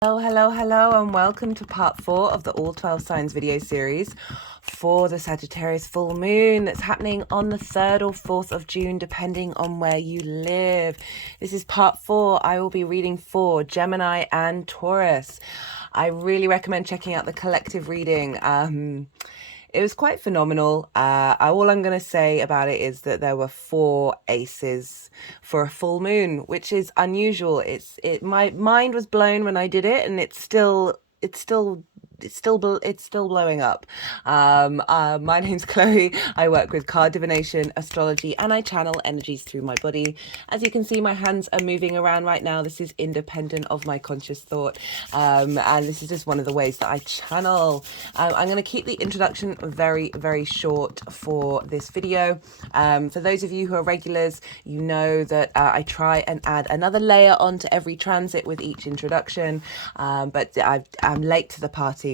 Hello, and welcome to part 4 of the All 12 Signs video series for the Sagittarius full moon that's happening on the 3rd or 4th of June, depending on where you live. This is part 4. I will be reading for Gemini and Taurus. I really recommend checking out the collective reading. It was quite phenomenal. All I'm going to say about it is that there were 4 aces for a full moon, which is unusual. My mind was blown when I did it, and it's still blowing up. My name's Chloe. I work with card divination, astrology, and I channel energies through my body. As you can see, my hands are moving around right now. This is independent of my conscious thought, and this is just one of the ways that I channel. I'm going to keep the introduction very, very short for this video. For those of you who are regulars, you know that I try and add another layer onto every transit with each introduction, but I'm late to the party.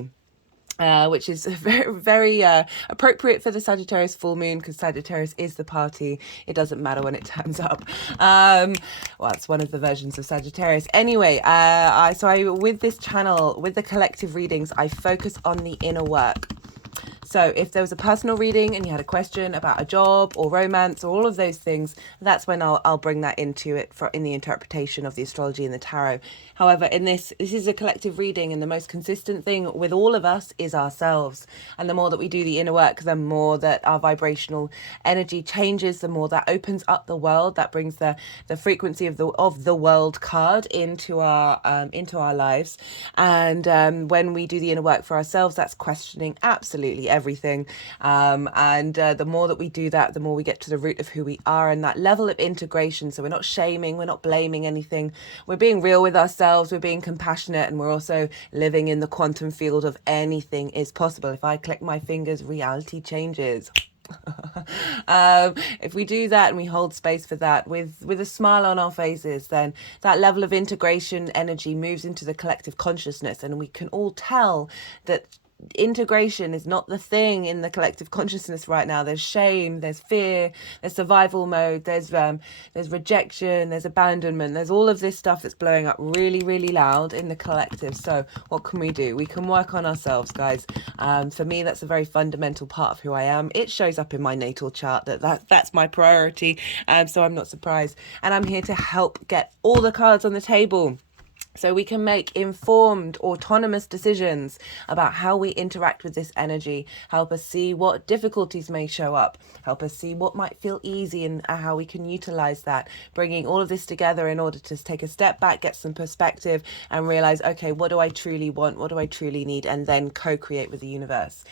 Which is very appropriate for the Sagittarius full moon, because Sagittarius is the party. It doesn't matter when it turns up. Well, it's one of the versions of Sagittarius. Anyway, with this channel, with the collective readings, I focus on the inner work. So if there was a personal reading and you had a question about a job or romance or all of those things, that's when I'll bring that into it in the interpretation of the astrology and the tarot. However, this is a collective reading, and the most consistent thing with all of us is ourselves. And the more that we do the inner work, the more that our vibrational energy changes, the more that opens up the world. That brings the frequency of the world card into our lives. And when we do the inner work for ourselves, that's questioning absolutely everything. The more that we do that, the more we get to the root of who we are, and that level of integration. So we're not shaming, we're not blaming anything. We're being real with ourselves, we're being compassionate, and we're also living in the quantum field of anything is possible. If I click my fingers, reality changes. If we do that and we hold space for that with a smile on our faces, then that level of integration energy moves into the collective consciousness, and we can all tell that integration is not the thing in the collective consciousness right now. There's shame, there's fear, there's survival mode, there's rejection, there's abandonment, there's all of this stuff that's blowing up really, really loud in the collective. So what can we do? We can work on ourselves, guys. For me, that's a very fundamental part of who I am. It shows up in my natal chart that's my priority, so I'm not surprised, and I'm here to help get all the cards on the table so we can make informed, autonomous decisions about how we interact with this energy, help us see what difficulties may show up, help us see what might feel easy and how we can utilize that, bringing all of this together in order to take a step back, get some perspective, and realize, okay, what do I truly want? What do I truly need? And then co-create with the universe.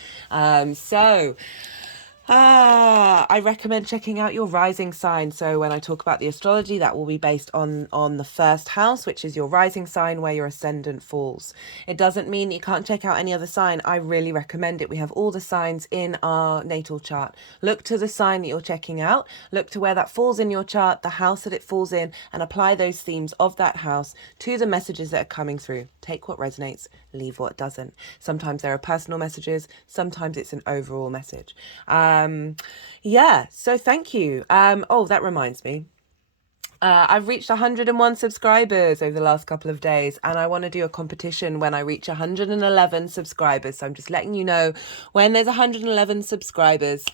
I recommend checking out your rising sign. So when I talk about the astrology, that will be based on the first house, which is your rising sign where your ascendant falls. It doesn't mean that you can't check out any other sign. I really recommend it. We have all the signs in our natal chart. Look to the sign that you're checking out. Look to where that falls in your chart, the house that it falls in, and apply those themes of that house to the messages that are coming through. Take what resonates, leave what doesn't. Sometimes there are personal messages, sometimes it's an overall message. So thank you. That reminds me. I've reached 101 subscribers over the last couple of days, and I want to do a competition when I reach 111 subscribers. So I'm just letting you know, when there's 111 subscribers,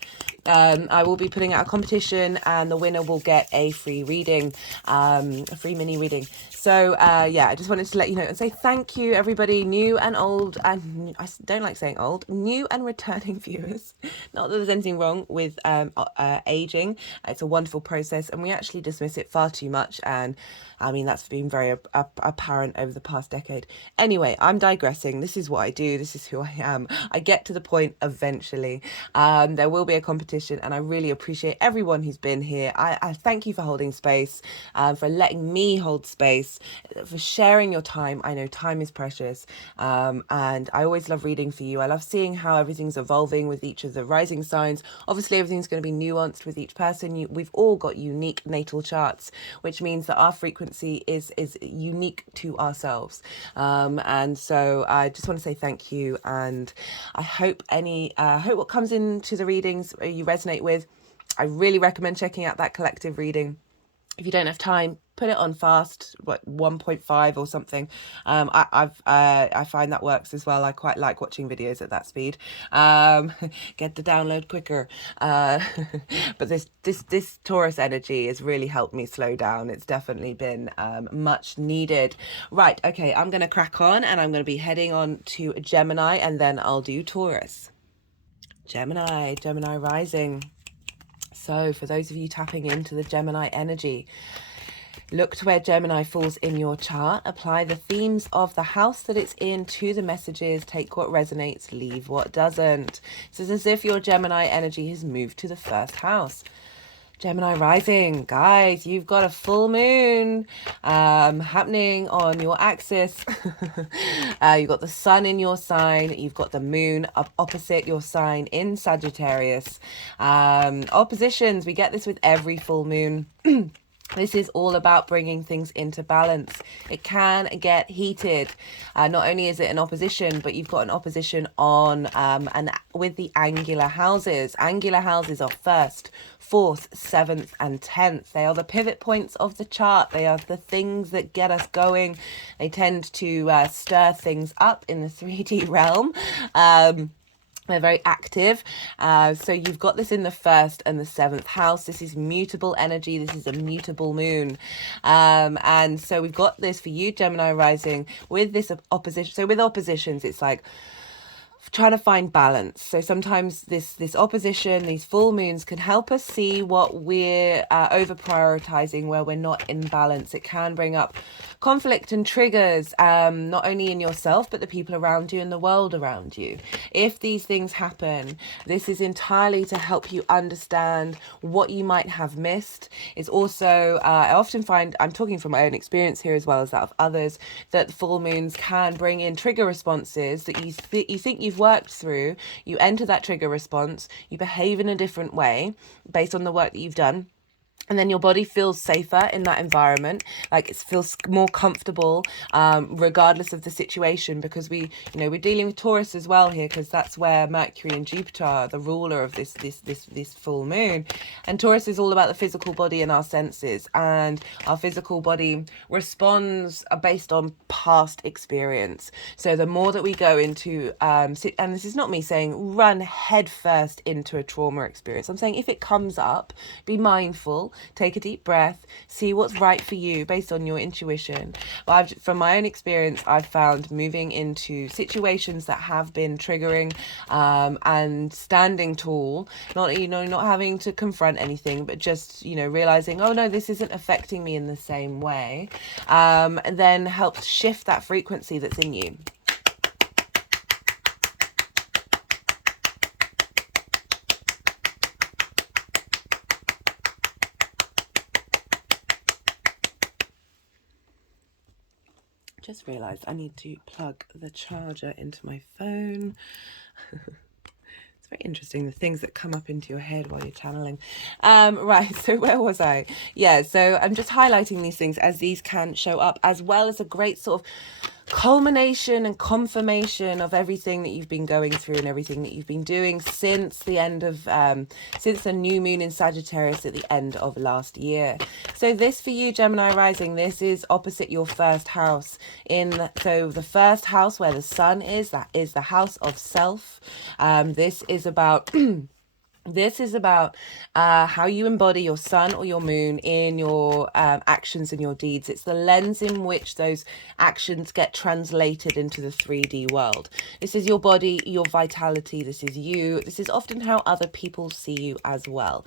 I will be putting out a competition, and the winner will get a free reading, a free mini reading. So I just wanted to let you know and say thank you, everybody, new and old, and I don't like saying old, new and returning viewers. Not that there's anything wrong with aging. It's a wonderful process, and we actually dismiss it far too much, and I mean that's been very apparent over the past decade. Anyway, I'm digressing. This is what I do, this is who I am. I get to the point eventually. There will be a competition, and I really appreciate everyone who's been here. I thank you for holding space, for letting me hold space, for sharing your time. I know time is precious, and I always love reading for you. I love seeing how everything's evolving with each of the rising signs. Obviously everything's going to be nuanced with each person. We've all got unique natal charts, which means that our frequency is unique to ourselves. And so I just want to say thank you, and I hope what comes into the readings you resonate with. I really recommend checking out that collective reading. If you don't have time, put it on fast, what, 1.5 or something. I find that works as well. I quite like watching videos at that speed. Get the download quicker. But this Taurus energy has really helped me slow down. It's definitely been much needed. Right, okay, I'm going to crack on, and I'm going to be heading on to Gemini, and then I'll do Taurus. Gemini rising. So for those of you tapping into the Gemini energy, look to where Gemini falls in your chart. Apply the themes of the house that it's in to the messages. Take what resonates, leave what doesn't. It's as if your Gemini energy has moved to the first house. Gemini rising, guys, you've got a full moon happening on your axis. You've got the sun in your sign. You've got the moon opposite your sign in Sagittarius. Oppositions, we get this with every full moon. This is all about bringing things into balance. It can get heated. Not only is it an opposition, but you've got an opposition on and with the angular houses. Angular houses are 1st, 4th, 7th, and 10th. They are the pivot points of the chart. They are the things that get us going. They tend to stir things up in the 3D realm. They're very active. So you've got this in the 1st and the 7th house. This is mutable energy. This is a mutable moon. And so we've got this for you, Gemini rising, with this opposition. So with oppositions, it's like trying to find balance. So sometimes this opposition, these full moons can help us see what we're over prioritizing, where we're not in balance. It can bring up conflict and triggers, not only in yourself, but the people around you and the world around you. If these things happen, this is entirely to help you understand what you might have missed. It's also, I often find, I'm talking from my own experience here as well as that of others, that full moons can bring in trigger responses that you think you've worked through. You enter that trigger response, you behave in a different way based on the work that you've done. And then your body feels safer in that environment, like it feels more comfortable, regardless of the situation, because we're dealing with Taurus as well here, because that's where Mercury and Jupiter are the ruler of this full moon. And Taurus is all about the physical body and our senses, and our physical body responds based on past experience. So the more that we go into, and this is not me saying run headfirst into a trauma experience. I'm saying if it comes up, be mindful. Take a deep breath, see what's right for you based on your intuition. But from my own experience, I've found moving into situations that have been triggering, and standing tall, not having to confront anything, but just, realizing, oh no, this isn't affecting me in the same way, and then helps shift that frequency that's in you. Just realized I need to plug the charger into my phone. It's very interesting, the things that come up into your head while you're channeling. Right, so where was I? Yeah, so I'm just highlighting these things as these can show up, as well as a great sort of culmination and confirmation of everything that you've been going through and everything that you've been doing since the end of since the new moon in Sagittarius at the end of last year. So this for you, Gemini rising, this is opposite your 1st house. So the 1st house where the sun is, that is the house of self. This is about This is about how you embody your sun or your moon in your actions and your deeds. It's the lens in which those actions get translated into the 3D world. This is your body, your vitality. This is you. This is often how other people see you as well.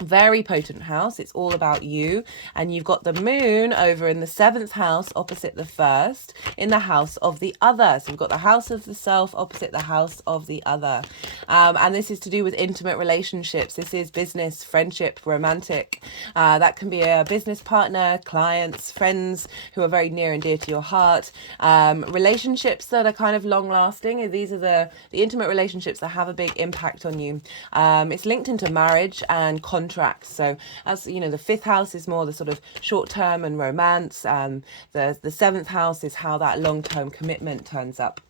Very potent house. It's all about you, and you've got the moon over in the 7th house opposite the 1st in the house of the other. So we've got the house of the self opposite the house of the other, and this is to do with intimate relationships. This is business, friendship, romantic. That can be a business partner, clients, friends who are very near and dear to your heart, relationships that are kind of long lasting. These are the intimate relationships that have a big impact on you. It's linked into marriage and contracts. So as you know, the 5th house is more the sort of short term and romance. The 7th house is how that long term commitment turns up.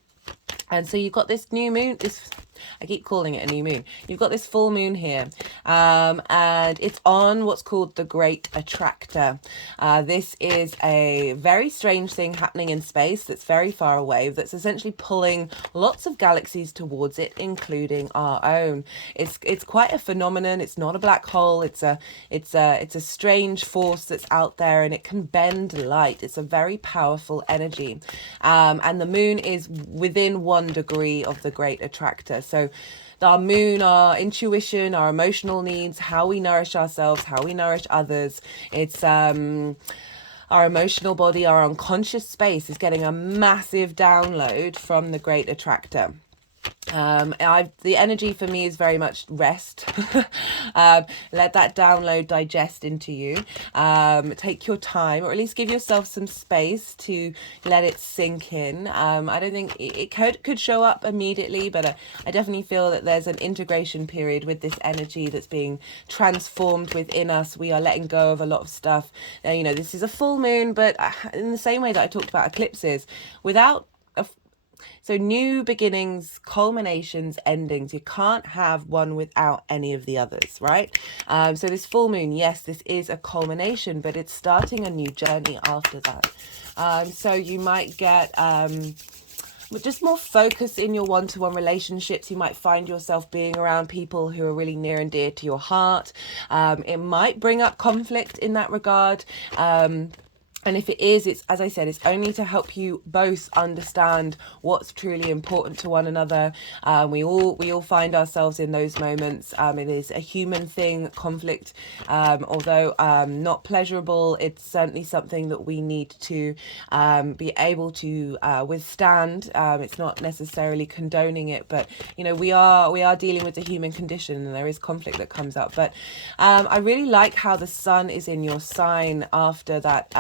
And so you've got this new moon, this I keep calling it a new moon. You've got this full moon here, and it's on what's called the Great Attractor. This is a very strange thing happening in space that's very far away, that's essentially pulling lots of galaxies towards it, including our own. It's quite a phenomenon. It's not a black hole. It's a strange force that's out there, and it can bend light. It's a very powerful energy, and the moon is within 1 degree of the Great Attractor. So our moon, our intuition, our emotional needs, how we nourish ourselves, how we nourish others. It's our emotional body, our unconscious space is getting a massive download from the Great Attractor. The energy for me is very much rest. Let that download digest into you. Take your time, or at least give yourself some space to let it sink in. I don't think it could show up immediately, but I definitely feel that there's an integration period with this energy that's being transformed within us. We are letting go of a lot of stuff. You know, this is a full moon, but in the same way that I talked about eclipses, so new beginnings, culminations, endings, you can't have one without any of the others, right? So this full moon, yes, this is a culmination, but it's starting a new journey after that. So you might get just more focus in your one-to-one relationships. You might find yourself being around people who are really near and dear to your heart. It might bring up conflict in that regard. And if it is, it's, as I said, it's only to help you both understand what's truly important to one another. We all find ourselves in those moments. It is a human thing, conflict, although not pleasurable. It's certainly something that we need to be able to withstand. It's not necessarily condoning it, but you know, we are dealing with the human condition, and there is conflict that comes up. But I really like how the sun is in your sign after that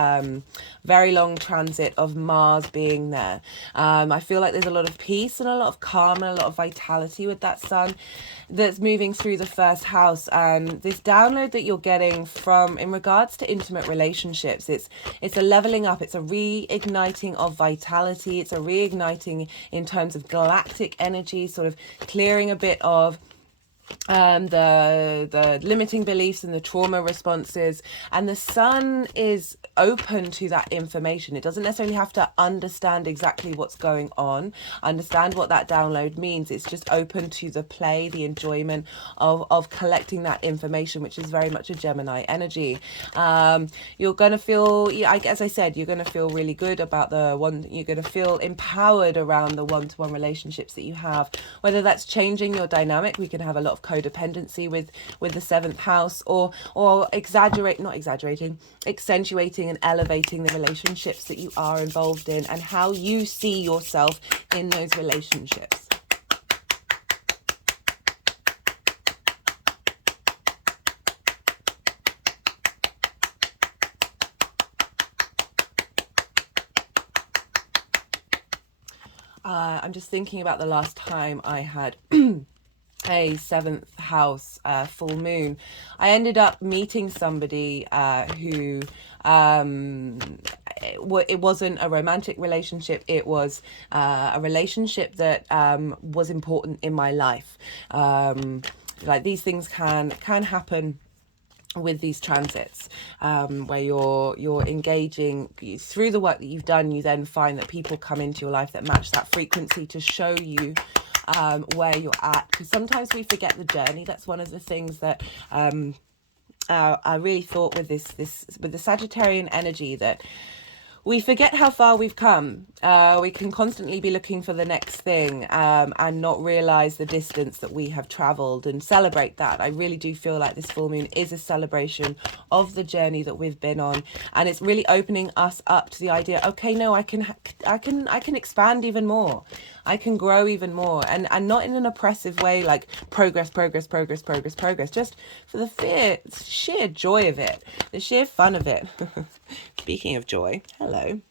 very long transit of Mars being there. I feel like there's a lot of peace and a lot of calm and a lot of vitality with that sun that's moving through the first house. And this download that you're getting from, in regards to intimate relationships, it's a leveling up, it's a reigniting of vitality, it's a reigniting in terms of galactic energy, sort of clearing a bit of the limiting beliefs and the trauma responses. And the sun is open to that information. It doesn't necessarily have to understand exactly what's going on, understand what that download means. It's just open to the play, the enjoyment of collecting that information, which is very much a Gemini energy. You're going to feel, as I said, you're going to feel really good about you're going to feel empowered around the one-to-one relationships that you have, whether that's changing your dynamic. We can have a lot of codependency with the 7th house, or accentuating and elevating the relationships that you are involved in and how you see yourself in those relationships. I'm just thinking about the last time I had a 7th house full moon. I ended up meeting somebody who it wasn't a romantic relationship. It was a relationship that was important in my life. Like these things can happen with these transits, where you're engaging through the work that you've done. You then find that people come into your life that match that frequency to show you where you're at, because sometimes we forget the journey. That's one of the things that I really thought with this with the Sagittarian energy, that we forget how far we've come. We can constantly be looking for the next thing, and not realize the distance that we have traveled, and celebrate that. I really do feel like this full moon is a celebration of the journey that we've been on, and it's really opening us up to the idea, okay, no, I can expand even more. I can grow even more, and not in an oppressive way, like progress, just for the sheer joy of it, the sheer fun of it. Speaking of joy, hello.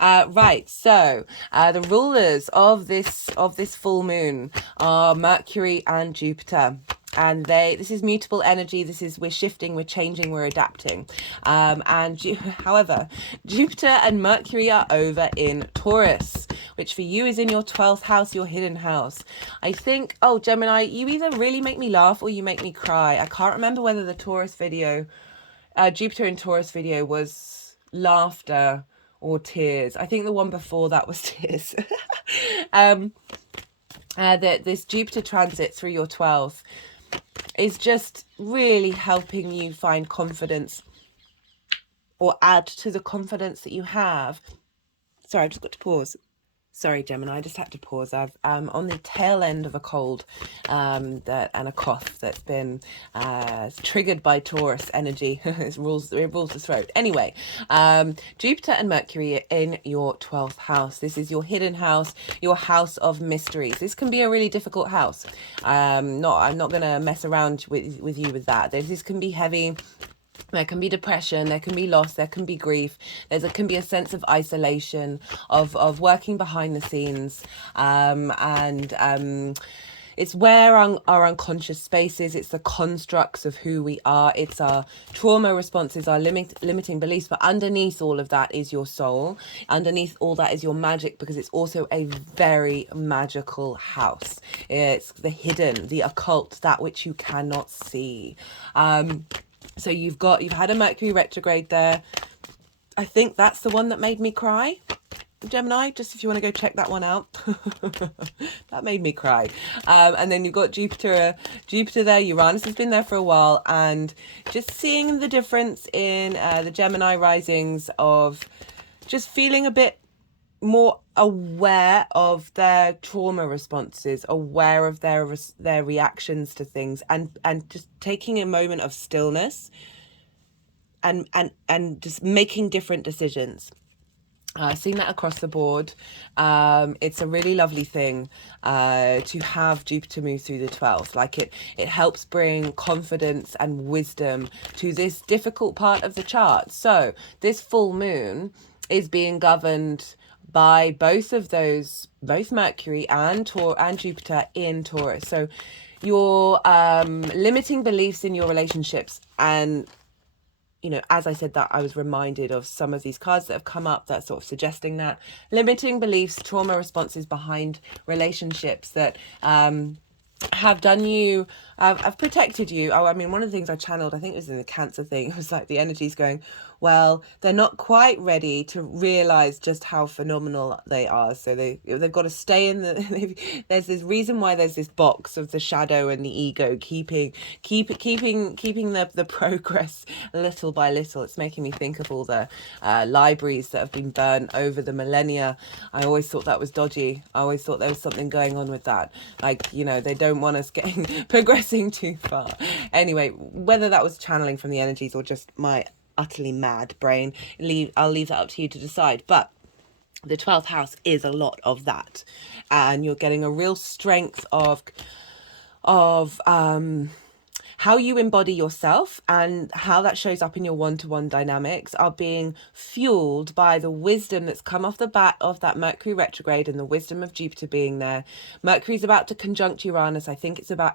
Right, so the rulers of this full moon are Mercury and Jupiter. And this is mutable energy. We're shifting, we're changing, we're adapting. However, Jupiter and Mercury are over in Taurus, which for you is in your 12th house, your hidden house. I think, oh, Gemini, you either really make me laugh or you make me cry. I can't remember whether the Taurus video, Jupiter in Taurus video was laughter or tears. I think the one before that was tears. This Jupiter transit through your 12th is just really helping you find confidence or add to the confidence that you have. Sorry, I've just got to pause. Sorry, Gemini, I just had to pause. I'm on the tail end of a cold and a cough that's been triggered by Taurus energy. It rules the throat. Anyway, Jupiter and Mercury in your 12th house. This is your hidden house, your house of mysteries. This can be a really difficult house. I'm not going to mess around with you with that. This can be heavy. There can be depression, there can be loss, there can be grief, can be a sense of isolation, of working behind the scenes, it's where our unconscious space is. It's the constructs of who we are. It's our trauma responses, our limiting beliefs. But underneath all of that is your soul. Underneath all that is your magic, because it's also a very magical house. It's the hidden, the occult, that which you cannot see. So you've had a Mercury retrograde there. I think that's the one that made me cry, Gemini, just if you want to go check that one out. That made me cry. And then you've got Jupiter there. Uranus has been there for a while, and just seeing the difference in the Gemini risings of just feeling a bit more aware of their trauma responses, aware of their reactions to things, and just taking a moment of stillness and just making different decisions. Seeing that across the board. It's a really lovely thing to have Jupiter move through the 12th. Like it helps bring confidence and wisdom to this difficult part of the chart. So this full moon is being governed by both Mercury and Jupiter in Taurus. So your limiting beliefs in your relationships, and as I said that, I was reminded of some of these cards that have come up that sort of suggesting that limiting beliefs, trauma responses behind relationships that have done you, have protected you. Oh, I mean, one of the things I channeled, I think it was in the Cancer thing, it was like the energy's going, well, they're not quite ready to realize just how phenomenal they are. So they've got to stay in there's this reason why there's this box of the shadow and the ego keeping the progress little by little. It's making me think of all the libraries that have been burnt over the millennia. I always thought that was dodgy. I always thought there was something going on with that. Like, they don't want us progressing too far. Anyway, whether that was channeling from the energies or just my utterly mad brain, I'll leave that up to you to decide. But the 12th house is a lot of that, and you're getting a real strength of how you embody yourself, and how that shows up in your one-to-one dynamics are being fueled by the wisdom that's come off the bat of that Mercury retrograde and the wisdom of Jupiter being there. Mercury's about to conjunct Uranus. I think it's about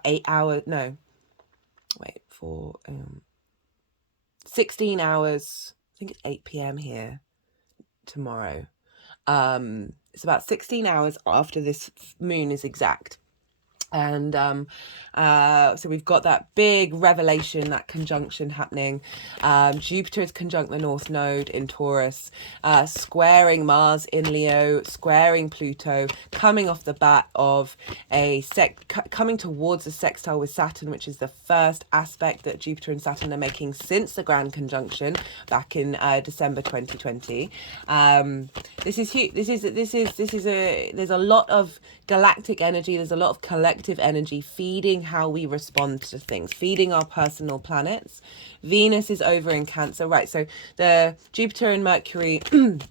16 hours. I think it's 8 p.m. here tomorrow. It's about 16 hours after this moon is exact. And so we've got that big revelation, that conjunction happening. Jupiter is conjunct the North Node in Taurus, squaring Mars in Leo, squaring Pluto, coming off the bat of coming towards a sextile with Saturn, which is the first aspect that Jupiter and Saturn are making since the grand conjunction back in December 2020. This is huge. There's a lot of galactic energy. There's a lot of collective energy feeding how we respond to things, feeding our personal planets. Venus is over in Cancer, right? So the Jupiter and Mercury in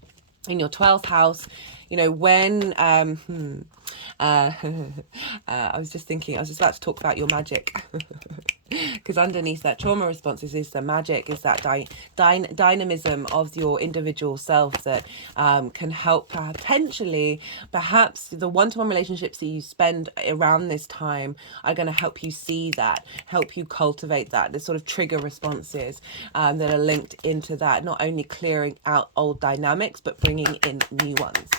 your 12th house, when I was just about to talk about your magic. Because underneath that trauma responses is the magic, is that dynamism of your individual self that can help perhaps the one-to-one relationships that you spend around this time are going to help you see that, help you cultivate that, the sort of trigger responses that are linked into that, not only clearing out old dynamics, but bringing in new ones.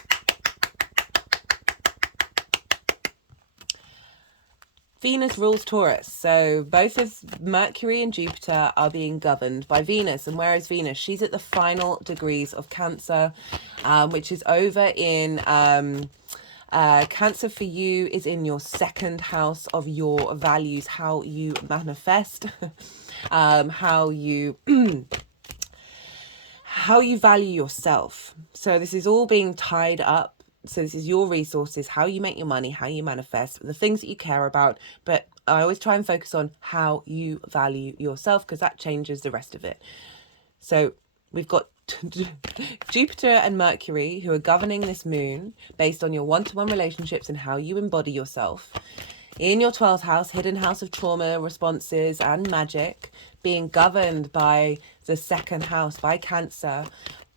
Venus rules Taurus, so both of Mercury and Jupiter are being governed by Venus. And where is Venus? She's at the final degrees of Cancer, which is over in Cancer for you is in your second house of your values, how you manifest, how you how you value yourself. So this is all being tied up. So this is your resources, how you make your money, how you manifest, the things that you care about. But I always try and focus on how you value yourself, because that changes the rest of it. So we've got Jupiter and Mercury, who are governing this moon based on your one-to-one relationships and how you embody yourself. In your 12th house, hidden house of trauma, responses, and magic, being governed by the second house, by Cancer,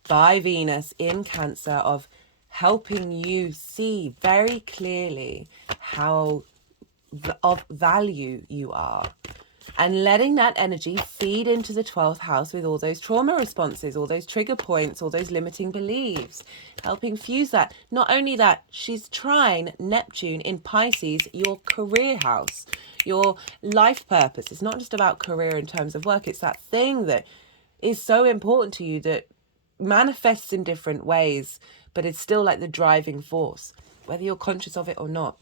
by Venus in Cancer, of helping you see very clearly how of value you are, and letting that energy feed into the 12th house with all those trauma responses, all those trigger points, all those limiting beliefs, helping fuse that. Not only that, she's trine Neptune in Pisces, your career house, your life purpose. It's not just about career in terms of work. It's that thing that is so important to you that manifests in different ways, but it's still like the driving force, whether you're conscious of it or not.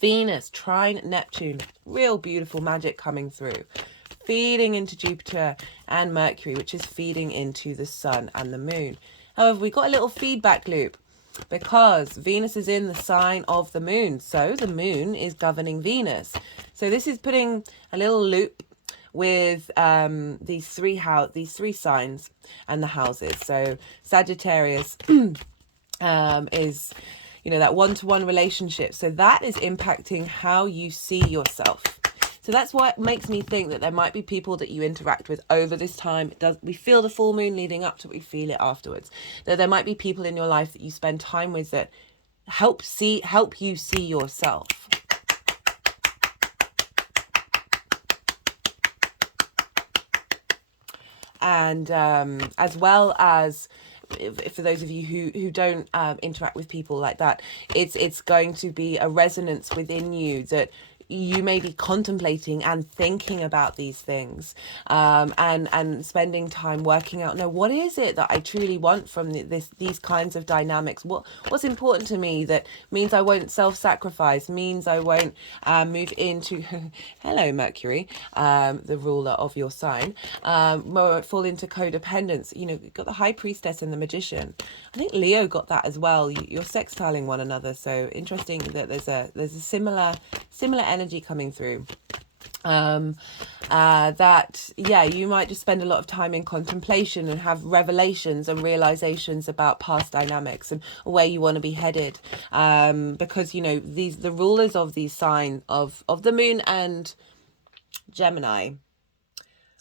Venus, trine Neptune, real beautiful magic coming through, feeding into Jupiter and Mercury, which is feeding into the sun and the moon. However, we got a little feedback loop because Venus is in the sign of the moon. So the moon is governing Venus. So this is putting a little loop with these three signs and the houses. So Sagittarius is, you know, that one-to-one relationship. So that is impacting how you see yourself. So that's what makes me think that there might be people that you interact with over this time. We feel the full moon leading up to it, we feel it afterwards. That there might be people in your life that you spend time with that help you see yourself. And as well as, for those of you who don't interact with people like that, it's going to be a resonance within you that you may be contemplating and thinking about these things, and spending time working out, no, what is it that I truly want from these kinds of dynamics? What's important to me that means I won't self-sacrifice, means I won't move into hello Mercury, the ruler of your sign, won't fall into codependence. You know, you've got the High Priestess and the Magician. I think Leo got that as well. You're sextiling one another, so interesting that there's a similar energy coming through. That you might just spend a lot of time in contemplation and have revelations and realizations about past dynamics and where you want to be headed, because you know the rulers of these signs of the moon and Gemini,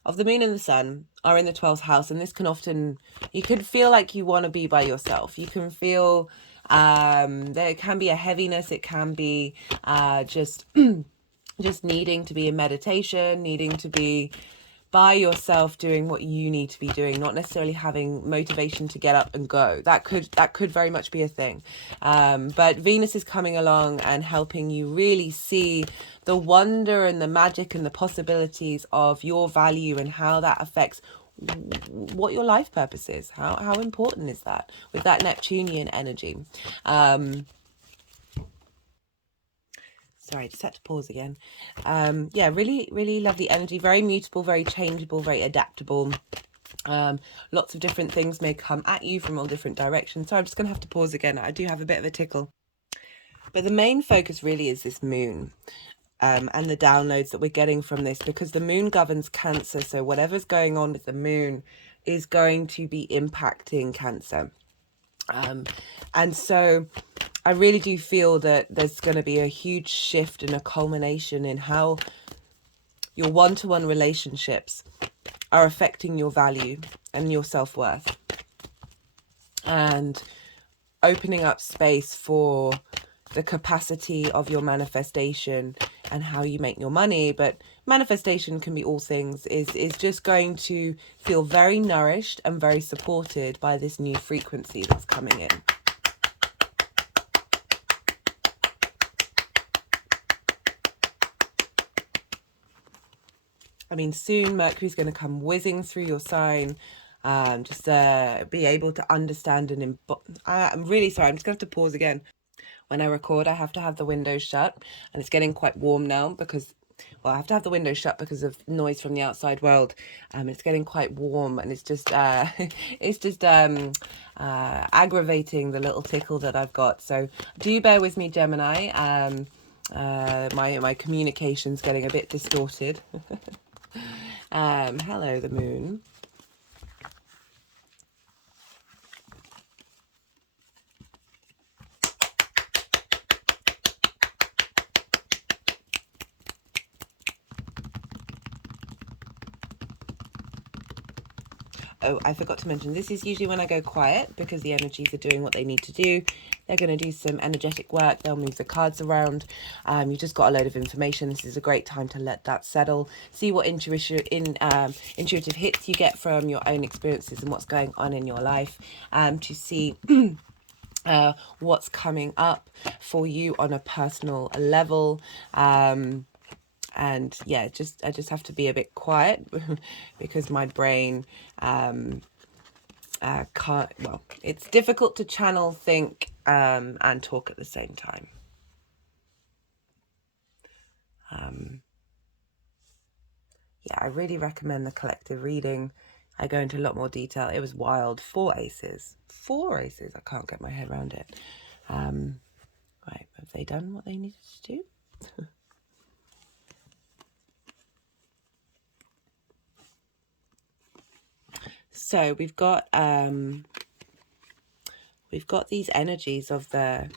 of the moon and the sun, are in the 12th house, and this can often, you can feel like you want to be by yourself. You can feel there can be a heaviness. It can be just needing to be in meditation, needing to be by yourself doing what you need to be doing, not necessarily having motivation to get up and go. That could very much be a thing. But Venus is coming along and helping you really see the wonder and the magic and the possibilities of your value and how that affects what your life purpose is. How important is that with that Neptunian energy? Sorry, I just had to pause again. Really lovely energy, very mutable, very changeable, very adaptable. Lots of different things may come at you from all different directions. So I'm just going to have to pause again. I do have a bit of a tickle. But the main focus really is this moon, and the downloads that we're getting from this, because the moon governs Cancer. So whatever's going on with the moon is going to be impacting Cancer. And so I really do feel that there's going to be a huge shift and a culmination in how your one-to-one relationships are affecting your value and your self-worth, and opening up space for the capacity of your manifestation and how you make your money. But manifestation can be all things, is just going to feel very nourished and very supported by this new frequency that's coming in. I mean, soon Mercury's going to come whizzing through your sign. Just be able to understand and I'm really sorry. I'm just going to have to pause again. When I record, I have to have the windows shut, and it's getting quite warm now because, well, I have to have the windows shut because of noise from the outside world. It's getting quite warm, and it's just aggravating the little tickle that I've got. So do bear with me, Gemini. My communication's getting a bit distorted. Hello, the moon. Oh, I forgot to mention, this is usually when I go quiet because the energies are doing what they need to do. They're going to do some energetic work. They'll move the cards around. You've just got a load of information. This is a great time to let that settle. See what intuitive hits you get from your own experiences and what's going on in your life. To see what's coming up for you on a personal level. And yeah, I just have to be a bit quiet because my brain can't, well, it's difficult to channel, think, and talk at the same time. Yeah, I really recommend the collective reading. I go into a lot more detail. It was wild. 4 aces. 4 aces. I can't get my head around it. Right, have they done what they needed to do? So we've got these energies of the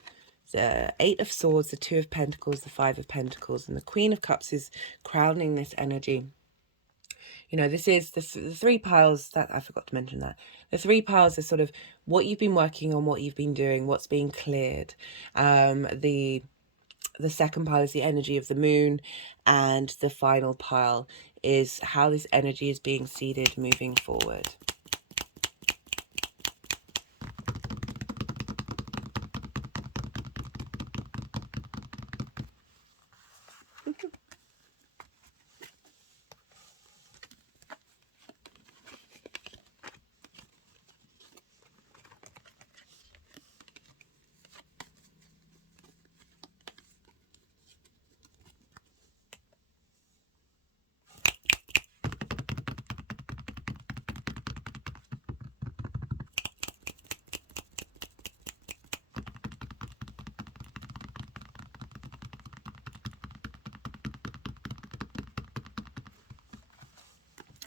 8 of Swords, the 2 of Pentacles, the 5 of Pentacles, and the Queen of Cups is crowning this energy. You know, this is the 3 piles that I forgot to mention that. The 3 piles are sort of what you've been working on, what you've been doing, what's being cleared. The second pile is the energy of the moon, and the final pile is how this energy is being seeded moving forward.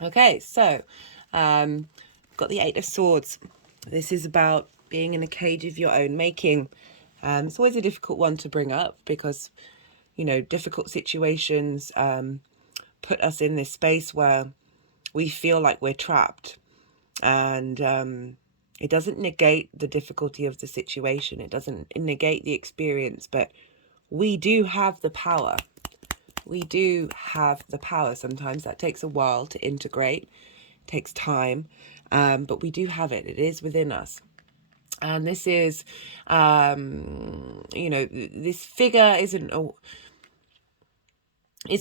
Okay, so got the 8 of Swords. This is about being in a cage of your own making. It's always a difficult one to bring up because, you know, difficult situations put us in this space where we feel like we're trapped. And it doesn't negate the difficulty of the situation. It doesn't negate the experience, but we do have the power. We do have the power. Sometimes that takes a while to integrate, takes time, but we do have it. It is within us. And this is, you know, this figure is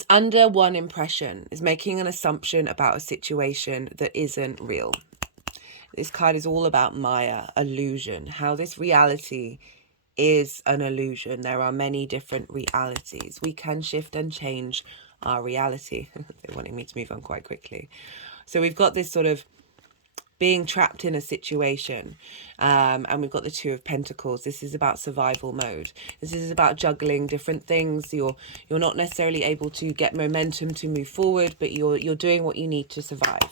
under one impression, is making an assumption about a situation that isn't real. This card is all about Maya, illusion, how this reality is an illusion. There are many different realities. We can shift and change our reality. They're wanting me to move on quite quickly. So we've got this sort of being trapped in a situation, and we've got the 2 of Pentacles. This is about survival mode. This is about juggling different things. You're not necessarily able to get momentum to move forward, but you're doing what you need to survive.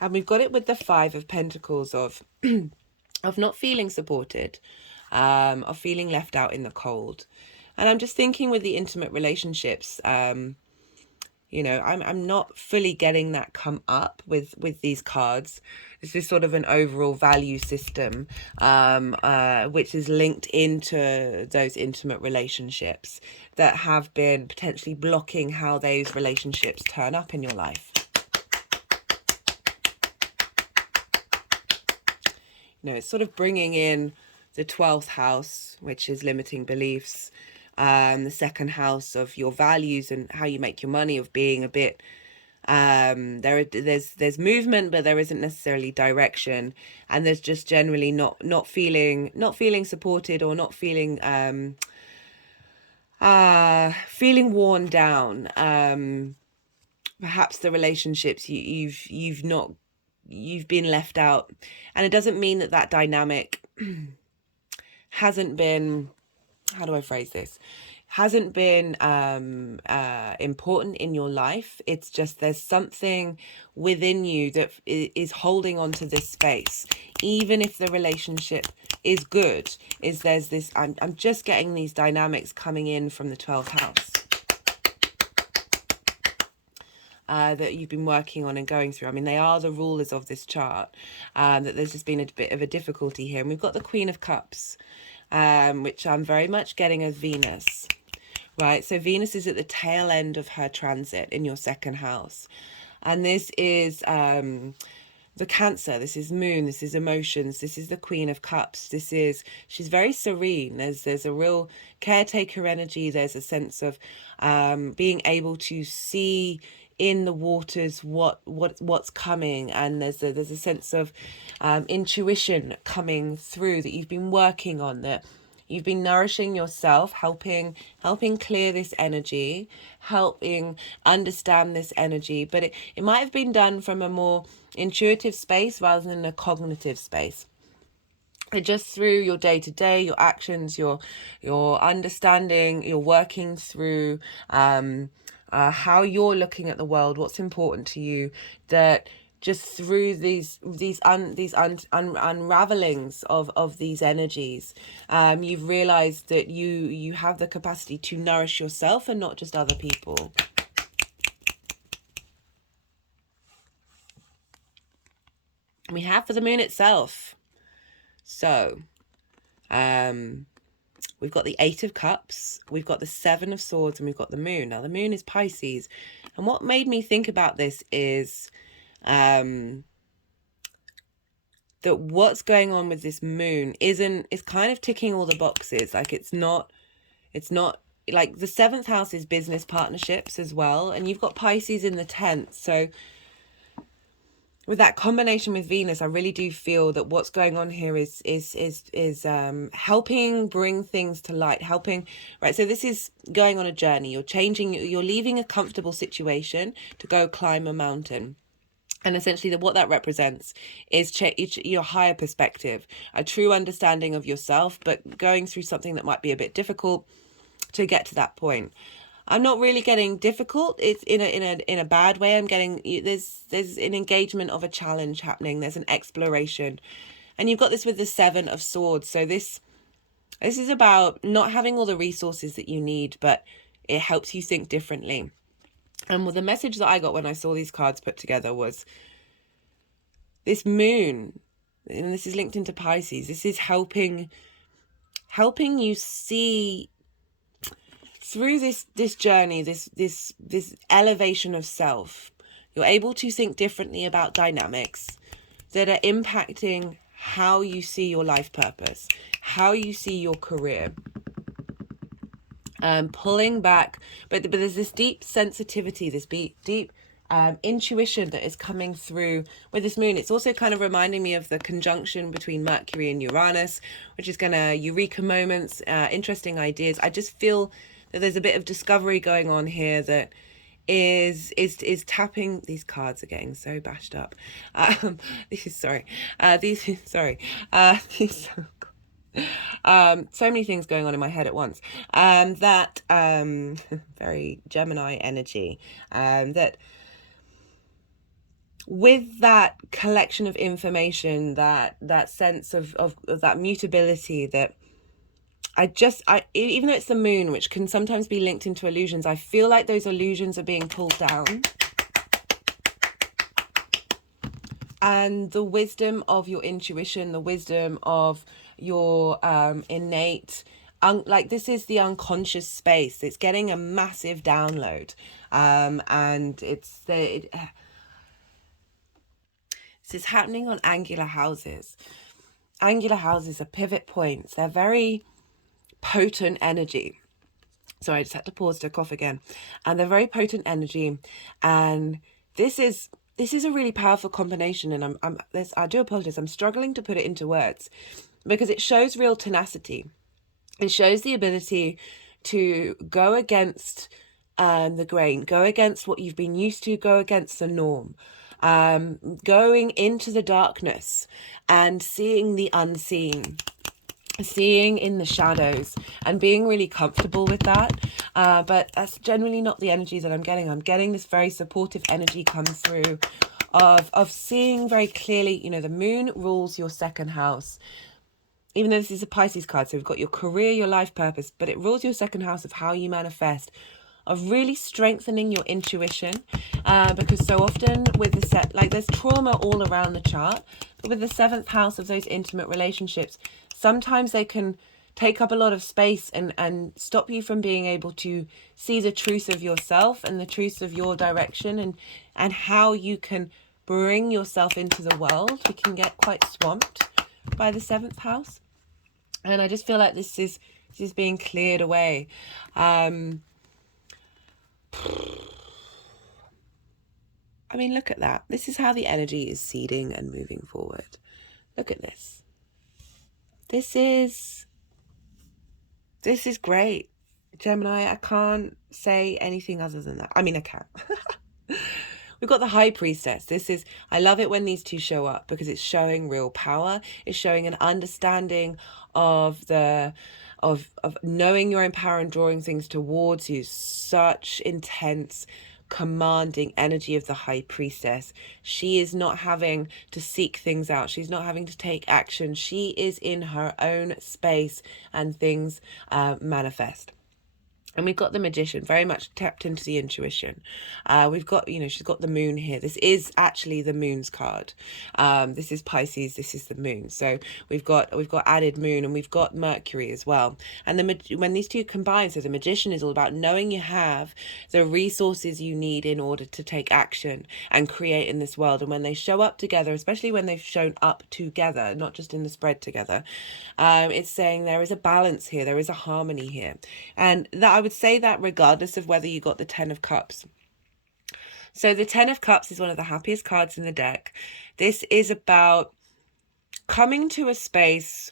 And we've got it with the 5 of Pentacles of not feeling supported, of feeling left out in the cold. And I'm just thinking with the intimate relationships, you know, I'm not fully getting that come up with these cards. This is sort of an overall value system, which is linked into those intimate relationships that have been potentially blocking how those relationships turn up in your life. You know, it's sort of bringing in the 12th house, which is limiting beliefs, the second house of your values and how you make your money, of being a bit there's movement, but there isn't necessarily direction, and there's just generally not feeling supported, or not feeling feeling worn down. Perhaps the relationships you've been left out, and it doesn't mean that dynamic hasn't been, how do I phrase this, hasn't been important in your life. It's just there's something within you that is holding on to this space, even if the relationship is good. There's this, I'm just getting these dynamics coming in from the 12th house that you've been working on and going through. I mean, they are the rulers of this chart, that there's just been a bit of a difficulty here. And we've got the Queen of Cups, which I'm very much getting as Venus. Right, so Venus is at the tail end of her transit in your second house. And this is the Cancer, this is Moon, this is emotions, this is the Queen of Cups. She's very serene. There's a real caretaker energy. There's a sense of being able to see in the waters what's coming, and there's a sense of intuition coming through that you've been working on, that you've been nourishing yourself, helping clear this energy, helping understand this energy. But it might have been done from a more intuitive space rather than a cognitive space. Just through your day-to-day, your actions, your understanding, you're working through how you're looking at the world, what's important to you, that just through these unravelings of these energies, you've realized that you have the capacity to nourish yourself and not just other people. We have for the moon itself. So, we've got the 8 of Cups, we've got the 7 of Swords, and we've got the moon. Now, the moon is Pisces. And what made me think about this is that what's going on with this moon is kind of ticking all the boxes. Like it's not like the 7th house is business partnerships as well, and you've got Pisces in the 10th. So with that combination with Venus, I really do feel that what's going on here is helping bring things to light, helping, right? So this is going on a journey. You're leaving a comfortable situation to go climb a mountain. And essentially what that represents is your higher perspective, a true understanding of yourself, but going through something that might be a bit difficult to get to that point. I'm not really getting difficult. It's in a bad way. I'm getting, there's an engagement of a challenge happening. There's an exploration. And you've got this with the 7 of Swords. So this is about not having all the resources that you need, but it helps you think differently. And the message that I got when I saw these cards put together was this moon, and this is linked into Pisces. This is helping you see through this journey, this elevation of self. You're able to think differently about dynamics that are impacting how you see your life purpose, how you see your career. Pulling back, but there's this deep sensitivity, this deep intuition that is coming through with this moon. It's also kind of reminding me of the conjunction between Mercury and Uranus, which is gonna eureka moments, interesting ideas. I just feel that there's a bit of discovery going on here that is tapping. These cards are getting so bashed up. These so many things going on in my head at once. That very Gemini energy. That with that collection of information, that sense of that mutability, that even though it's the moon, which can sometimes be linked into illusions, I feel like those illusions are being pulled down. And the wisdom of your intuition, the wisdom of your innate, like this is the unconscious space. It's getting a massive download. And this is happening on angular houses. Angular houses are pivot points. They're very potent energy. Sorry, I just had to pause to cough again. And they're very potent energy. And this is a really powerful combination. And I do apologize. I'm struggling to put it into words because it shows real tenacity. It shows the ability to go against the grain, go against what you've been used to, go against the norm, going into the darkness and seeing the unseen, seeing in the shadows and being really comfortable with that. But that's generally not the energy that I'm getting. I'm getting this very supportive energy come through of seeing very clearly, you know, the moon rules your second house. Even though this is a Pisces card, so we've got your career, your life purpose, but it rules your second house of how you manifest, of really strengthening your intuition, because so often with the there's trauma all around the chart, but with the 7th house of those intimate relationships, sometimes they can take up a lot of space and stop you from being able to see the truth of yourself and the truth of your direction and how you can bring yourself into the world. We can get quite swamped by the 7th house. And I just feel like this is being cleared away. I mean, look at that. This is how the energy is seeding and moving forward. Look at this. This is great. Gemini, I can't say anything other than that. I mean, I can. We've got the High Priestess. I love it when these two show up because it's showing real power. It's showing an understanding of knowing your own power and drawing things towards you. Such intense, commanding energy of the High Priestess. She is not having to seek things out. She's not having to take action. She is in her own space and things manifest. And we've got the Magician, very much tapped into the intuition. We've got, you know, she's got the moon here. This is actually the moon's card. This is Pisces, this is the moon. So we've got added moon and we've got Mercury as well. And when these two combine, so the Magician is all about knowing you have the resources you need in order to take action and create in this world. And when they show up together, especially when they've shown up together, not just in the spread together, it's saying there is a balance here, there is a harmony here. And that I would say that regardless of whether you got the 10 of Cups. So the 10 of Cups is one of the happiest cards in the deck. This is about coming to a space,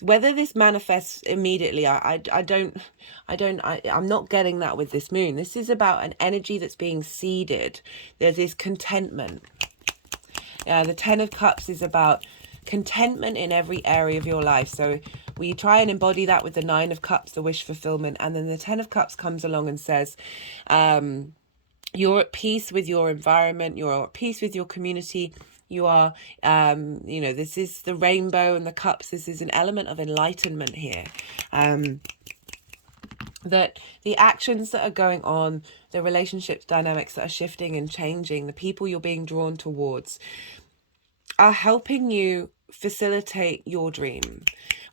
whether this manifests immediately. I'm not getting that with this moon. This is about an energy that's being seeded. There's this contentment. The 10 of Cups is about contentment in every area of your life. So we try and embody that with the 9 of Cups, the wish fulfillment. And then the 10 of Cups comes along and says, you're at peace with your environment. You're at peace with your community. You are, you know, this is the rainbow and the cups. This is an element of enlightenment here. That the actions that are going on, the relationships dynamics that are shifting and changing, the people you're being drawn towards are helping you facilitate your dream.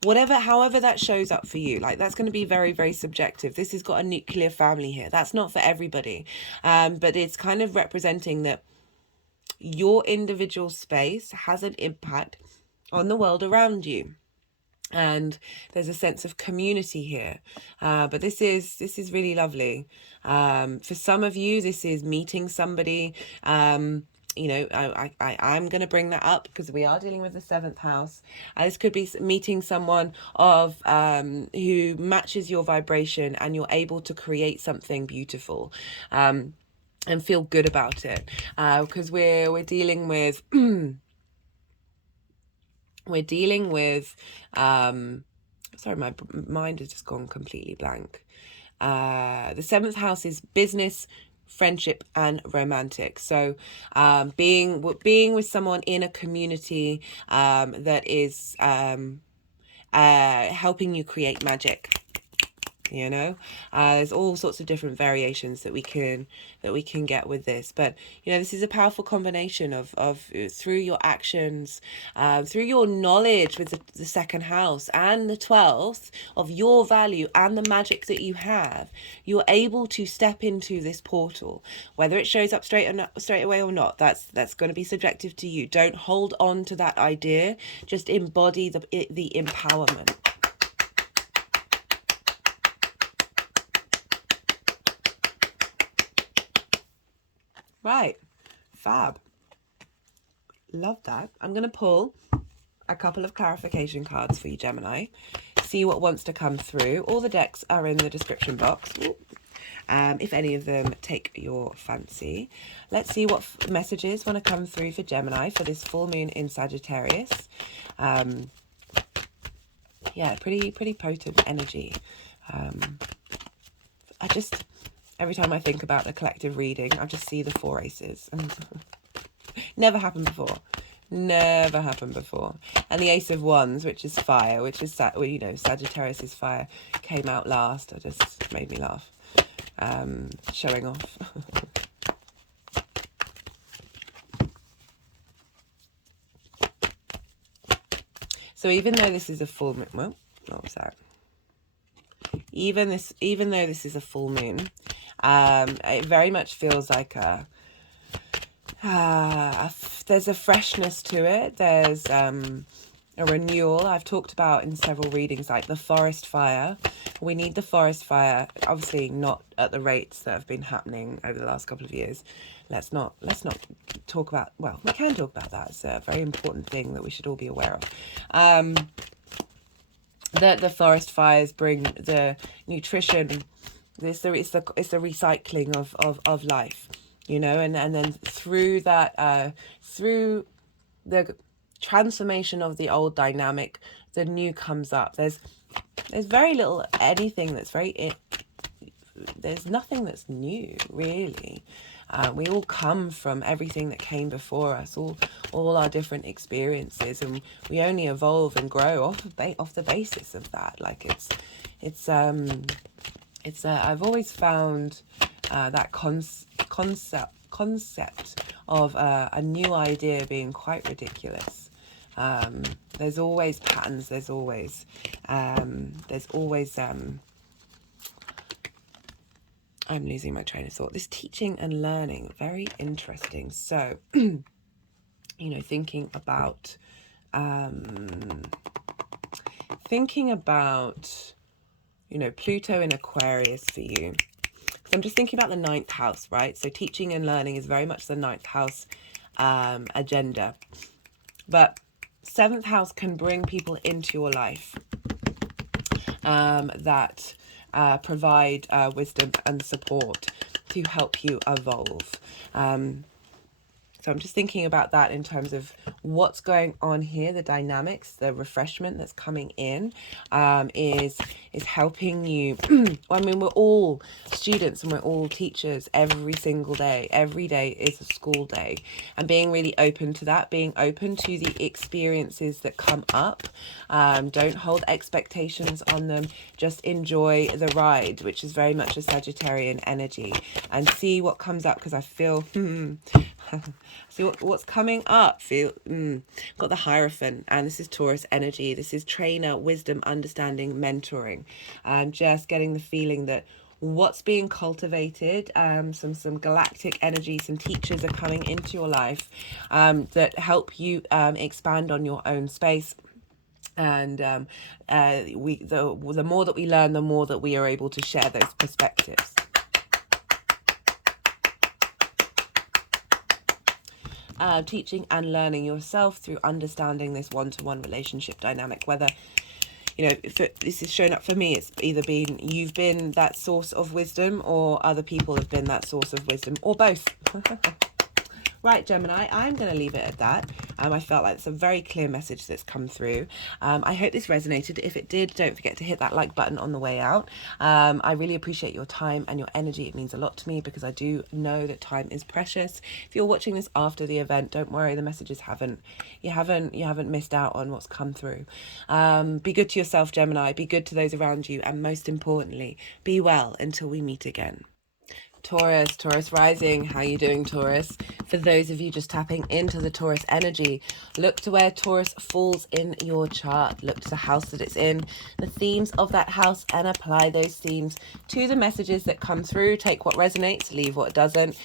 However that shows up for you, like that's going to be very, very subjective. This has got a nuclear family here. That's not for everybody. But it's kind of representing that your individual space has an impact on the world around you. And there's a sense of community here. But this is really lovely. For some of you, this is meeting somebody. You know, I'm going to bring that up because we are dealing with the 7th house. This could be meeting someone who matches your vibration and you're able to create something beautiful and feel good about it. Because we're dealing with sorry, my mind has just gone completely blank. The 7th house is business, friendship and romantic. So being with someone in a community that is helping you create magic. You know, there's all sorts of different variations that we can get with this, but you know, this is a powerful combination of through your actions, through your knowledge with the 2nd house and the 12th of your value and the magic that you have, you're able to step into this portal. Whether it shows up straight away or not, that's going to be subjective to you. Don't hold on to that idea. Just embody the empowerment. Right. Fab. Love that. I'm going to pull a couple of clarification cards for you, Gemini. See what wants to come through. All the decks are in the description box. If any of them take your fancy. Let's see what messages want to come through for Gemini for this full moon in Sagittarius. Yeah, pretty potent energy. Every time I think about the collective reading, I just see the 4 aces. Never happened before. Never happened before. And the Ace of Wands, which is fire, which is, you know, Sagittarius is fire, came out last. It just made me laugh. Showing off. So even though this is a full moon, well, what was that? Even though this is a full moon, it very much feels like there's a freshness to it. There's a renewal. I've talked about in several readings, like the forest fire. We need the forest fire, obviously not at the rates that have been happening over the last couple of years. Let's not talk about, well, we can talk about that. It's a very important thing that we should all be aware of. The forest fires bring the nutrition. It's the recycling of life, you know, and then through that, through the transformation of the old dynamic, the new comes up. There's very little anything that's there's nothing that's new, really. We all come from everything that came before us, all our different experiences, and we only evolve and grow off the basis of that. Like I've always found that concept of a new idea being quite ridiculous. There's always patterns. There's always I'm losing my train of thought. This teaching and learning, very interesting. So, you know, thinking about, you know, Pluto in Aquarius for you. So I'm just thinking about the 9th house, right? So teaching and learning is very much the 9th house agenda. But 7th house can bring people into your life that provide wisdom and support to help you evolve. So I'm just thinking about that in terms of what's going on here. The dynamics, the refreshment that's coming in is helping you. I mean, we're all students and we're all teachers every single day. Every day is a school day. And being really open to that, being open to the experiences that come up. Don't hold expectations on them. Just enjoy the ride, which is very much a Sagittarian energy. And see what comes up, because I feel... See what's coming up. Got the Hierophant, and this is Taurus energy. This is trainer, wisdom, understanding, mentoring. Just getting the feeling that what's being cultivated, some galactic energy, some teachers are coming into your life that help you expand on your own space. And the more that we learn, the more that we are able to share those perspectives. Teaching and learning yourself through understanding this one-to-one relationship dynamic. Whether, you know, if this is shown up for me, it's either been you've been that source of wisdom, or other people have been that source of wisdom, or both. Right, Gemini, I'm going to leave it at that. I felt like it's a very clear message that's come through. I hope this resonated. If it did, don't forget to hit that like button on the way out. I really appreciate your time and your energy. It means a lot to me, because I do know that time is precious. If you're watching this after the event, don't worry, the messages you haven't missed out on what's come through. Be good to yourself, Gemini. Be good to those around you, and most importantly, be well until we meet again. Taurus rising. How you doing, Taurus? For those of you just tapping into the Taurus energy, look to where Taurus falls in your chart. Look to the house that it's in, the themes of that house, and apply those themes to the messages that come through. Take what resonates, leave what doesn't.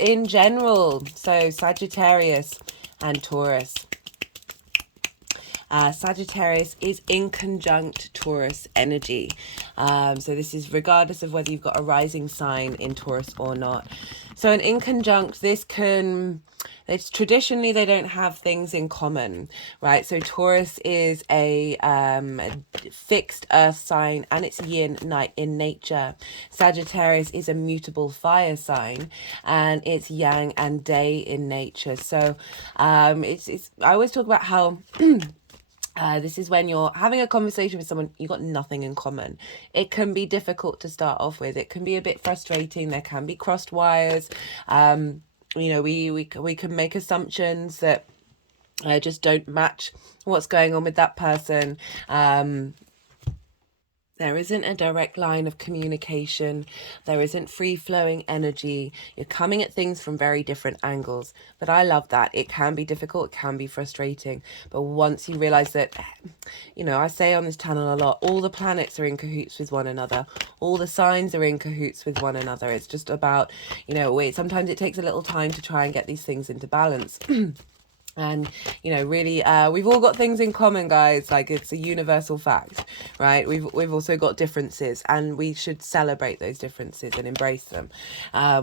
In general, so Sagittarius and Taurus. Sagittarius is in conjunct Taurus energy. So this is regardless of whether you've got a rising sign in Taurus or not. So an inconjunct, this can, it's traditionally they don't have things in common, right? So Taurus is a fixed earth sign and it's yin night in nature. Sagittarius is a mutable fire sign and it's yang and day in nature. So it's I always talk about how this is when you're having a conversation with someone, you've got nothing in common. It can be difficult to start off with. It can be a bit frustrating. There can be crossed wires. You know, we can make assumptions that just don't match what's going on with that person. There isn't a direct line of communication. There isn't free-flowing energy. You're coming at things from very different angles. But I love that. It can be difficult. It can be frustrating. But once you realize that, you know, I say on this channel a lot, all the planets are in cahoots with one another. All the signs are in cahoots with one another. It's just about, you know, sometimes it takes a little time to try and get these things into balance. And, you know, really, we've all got things in common, guys. Like, it's a universal fact, right? We've also got differences, and we should celebrate those differences and embrace them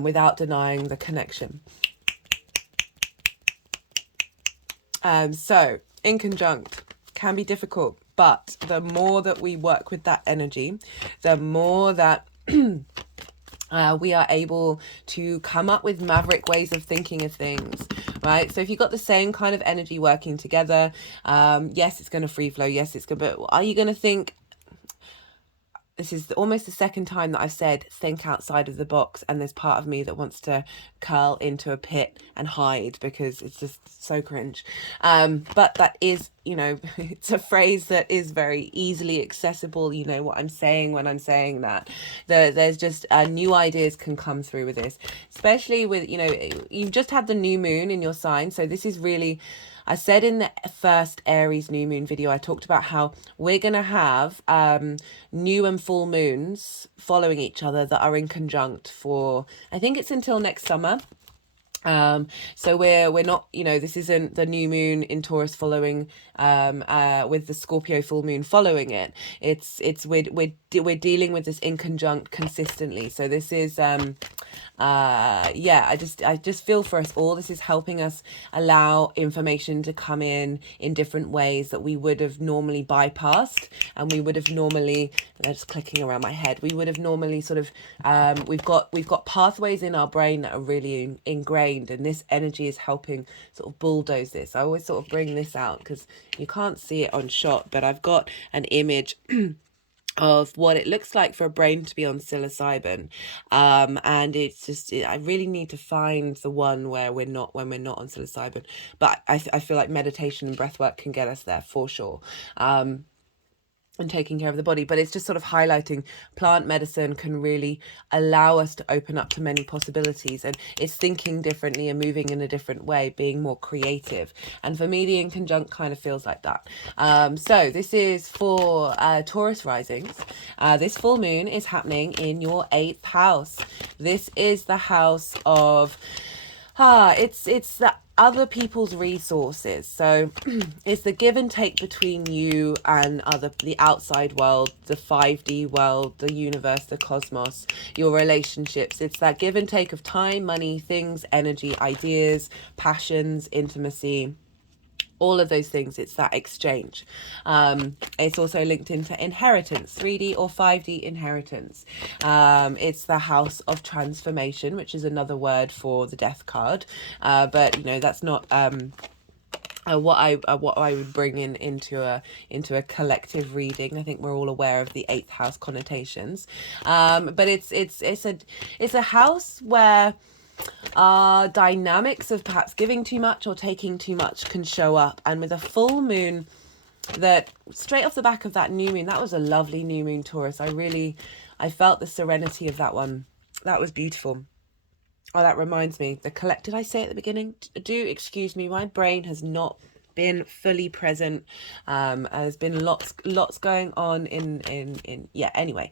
without denying the connection. So, inconjunct can be difficult, but the more that we work with that energy, the more that we are able to come up with maverick ways of thinking of things, right? So if you've got the same kind of energy working together, yes, it's going to free flow. Yes, it's good. But are you going to think, this is almost the second time that I've said, think outside of the box. And there's part of me that wants to curl into a pit and hide because it's just so cringe. But that is, you know, it's a phrase that is very easily accessible. You know what I'm saying when I'm saying that. There's just new ideas can come through with this, especially with, you know, you've just had the new moon in your sign. So this is really, I said in the first Aries new moon video, I talked about how we're going to have new and full moons following each other that are in conjunct for, I think it's until next summer. So we're not, you know, this isn't the new moon in Taurus following with the Scorpio full moon following it. We're dealing with this in conjunct consistently. So this is yeah, I just feel for us all, this is helping us allow information to come in different ways that we would have normally bypassed, and we would have normally, they're just clicking around my head, we would have normally sort of we've got pathways in our brain that are really ingrained, and this energy is helping sort of bulldoze this. I always sort of bring this out because you can't see it on shot, but I've got an image of what it looks like for a brain to be on psilocybin, and it's just, I really need to find the one where we're not on psilocybin, but I feel like meditation and breath work can get us there for sure. And taking care of the body, but it's just sort of highlighting plant medicine can really allow us to open up to many possibilities, and it's thinking differently and moving in a different way, being more creative. And for me, the inconjunct kind of feels like that. So this is for Taurus risings. This full moon is happening in your 8th house. This is the house of it's the other people's resources. So it's the give and take between you and the outside world, the 5D world, the universe, the cosmos, your relationships. It's that give and take of time, money, things, energy, ideas, passions, intimacy, all of those things. It's that exchange. It's also linked into inheritance, 3D or 5D inheritance. It's the house of transformation, which is another word for the death card, but you know, that's not what I would bring into a collective reading. I think we're all aware of the 8th house connotations, but it's a house where dynamics of perhaps giving too much or taking too much can show up. And with a full moon, that straight off the back of that new moon, that was a lovely new moon, Taurus. I felt the serenity of that one. That was beautiful. Oh, that reminds me, the Colette, did I say at the beginning? Do excuse me, my brain has not been fully present. There's been lots going on in yeah, anyway.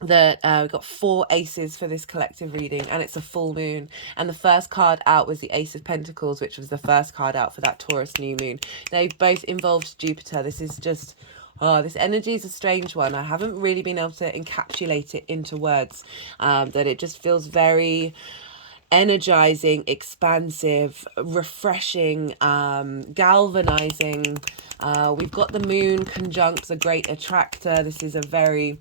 That we've got 4 aces for this collective reading, and it's a full moon, and the first card out was the Ace of Pentacles, which was the first card out for that Taurus new moon. They both involved Jupiter. This is just Oh, this energy is a strange one. I haven't really been able to encapsulate it into words. That it just feels very energizing, expansive, refreshing, galvanizing. We've got the moon conjunct the great attractor. This is a very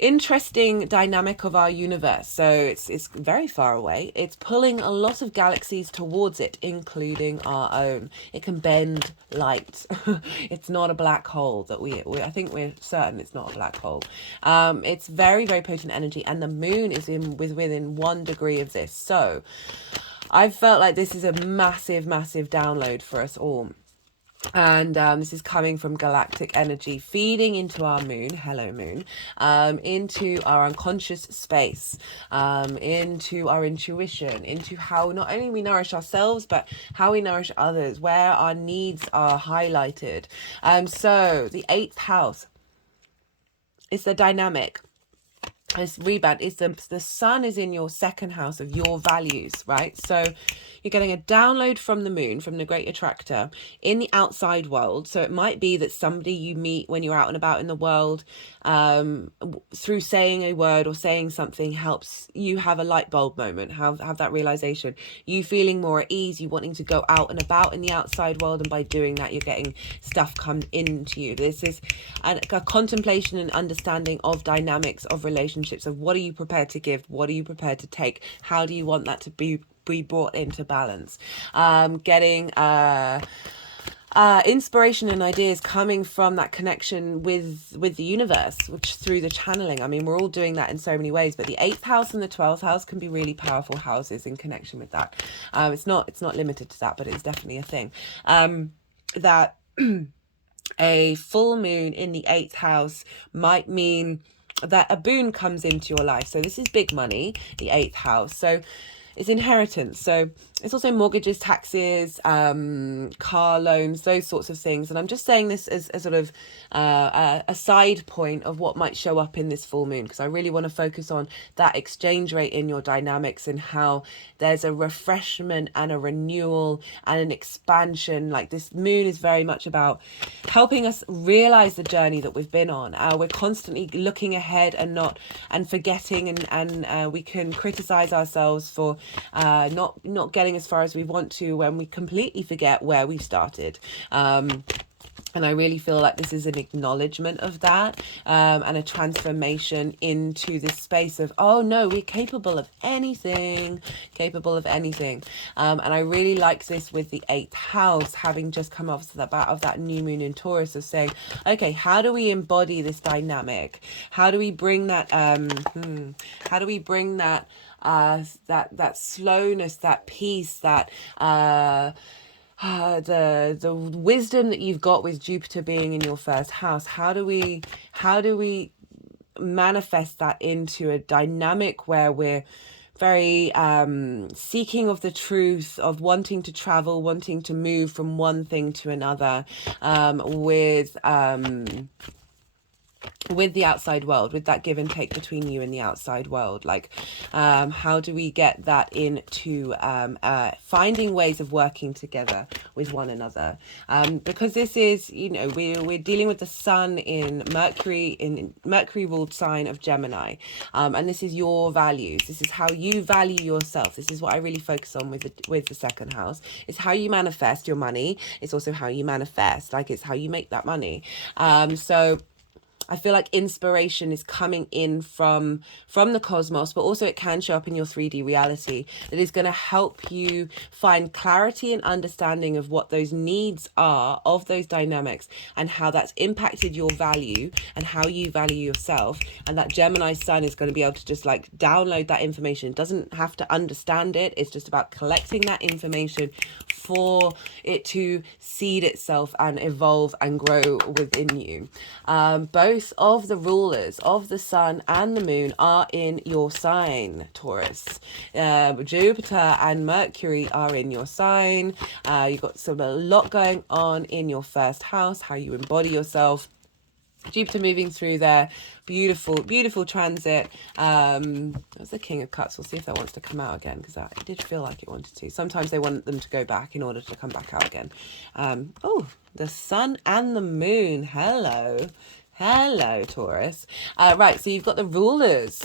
interesting dynamic of our universe. So it's very far away. It's pulling a lot of galaxies towards it, including our own. It can bend light. It's not a black hole that we I think we're certain it's not a black hole. It's very, very potent energy, and the moon is within 1 degree of this. So I felt like this is a massive, massive download for us all. And this is coming from galactic energy feeding into our moon, hello moon, into our unconscious space, into our intuition, into how not only we nourish ourselves but how we nourish others, where our needs are highlighted. So the 8th house is the dynamic. This rebound is the sun is in your 2nd house of your values, right? So you're getting a download from the moon, from the great attractor in the outside world. So it might be that somebody you meet when you're out and about in the world, through saying a word or saying something, helps you have a light bulb moment, have that realization, you feeling more at ease, you wanting to go out and about in the outside world, and by doing that you're getting stuff come into you. This is a contemplation and understanding of dynamics of relationships, of what are you prepared to give, what are you prepared to take, how do you want that to be brought into balance. Getting inspiration and ideas coming from that connection with the universe, which through the channeling. I mean, we're all doing that in so many ways, but the 8th house and the 12th house can be really powerful houses in connection with that. It's not limited to that, but it's definitely a thing. That a full moon in the 8th house might mean that a boon comes into your life. So this is big money, the 8th house. So it's inheritance. So it's also mortgages, taxes, car loans, those sorts of things. And I'm just saying this as a sort of a side point of what might show up in this full moon, because I really want to focus on that exchange rate in your dynamics and how there's a refreshment and a renewal and an expansion. Like, this moon is very much about helping us realize the journey that we've been on. We're constantly looking ahead and forgetting, and we can criticize ourselves for not getting as far as we want to, when we completely forget where we started. And I really feel like this is an acknowledgement of that, and a transformation into this space of, oh no, we're capable of anything. And I really like this with the 8th house having just come off of that new moon in Taurus, of saying, okay, how do we embody this dynamic? How do we bring that, that slowness, that peace, that, the wisdom that you've got with Jupiter being in your 1st house? How do we manifest that into a dynamic where we're very seeking of the truth, of wanting to travel, wanting to move from one thing to another, with the outside world, with that give and take between you and the outside world? Like, how do we get that into finding ways of working together with one another? Because this is, we're dealing with the sun in Mercury ruled sign of Gemini, and this is your values. This is how you value yourself. This is what I really focus on with the 2nd house. It's how you manifest your money. It's also how you manifest, like, it's how you make that money. So I feel like inspiration is coming in from the cosmos, but also it can show up in your 3D reality, that is going to help you find clarity and understanding of what those needs are, of those dynamics, and how that's impacted your value and how you value yourself. And that Gemini sun is going to be able to just like download that information. It doesn't have to understand it. It's just about collecting that information for it to seed itself and evolve and grow within you. Both of the rulers of the sun and the moon are in your sign, Taurus. Jupiter and Mercury are in your sign. You've got a lot going on in your 1st house, how you embody yourself. Jupiter moving through there. Beautiful, beautiful transit. That's the King of Cups. We'll see if that wants to come out again, because it did feel like it wanted to. Sometimes they want them to go back in order to come back out again. Oh, the Sun and the Moon. Hello. Hello, Taurus. Right, so you've got the rulers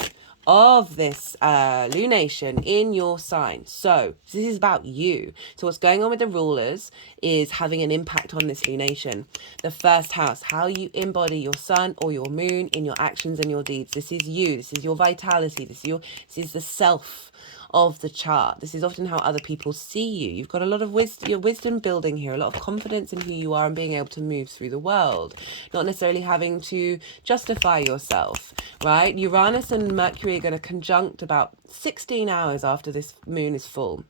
of this lunation in your sign. So this is about you. So what's going on with the rulers is having an impact on this lunation. The first house, how you embody your sun or your moon in your actions and your deeds. This is you. This is your vitality. This is the self of the chart. This is often how other people see you. You've got a lot of wisdom, your wisdom building here, a lot of confidence in who you are and being able to move through the world, not necessarily having to justify yourself, right? Uranus and Mercury are going to conjunct about 16 hours after this moon is full.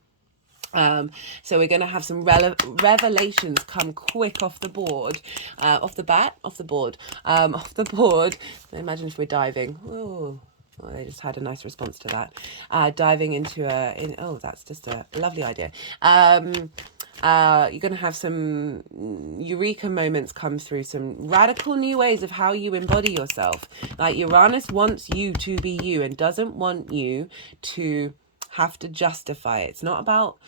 So we're going to have some revelations come quick off the board, off the board. Imagine if we're diving. Ooh. Well, they just had a nice response to that. Diving into that's just a lovely idea. You're going to have some eureka moments come through, some radical new ways of how you embody yourself. Like Uranus wants you to be you and doesn't want you to have to justify it. It's not about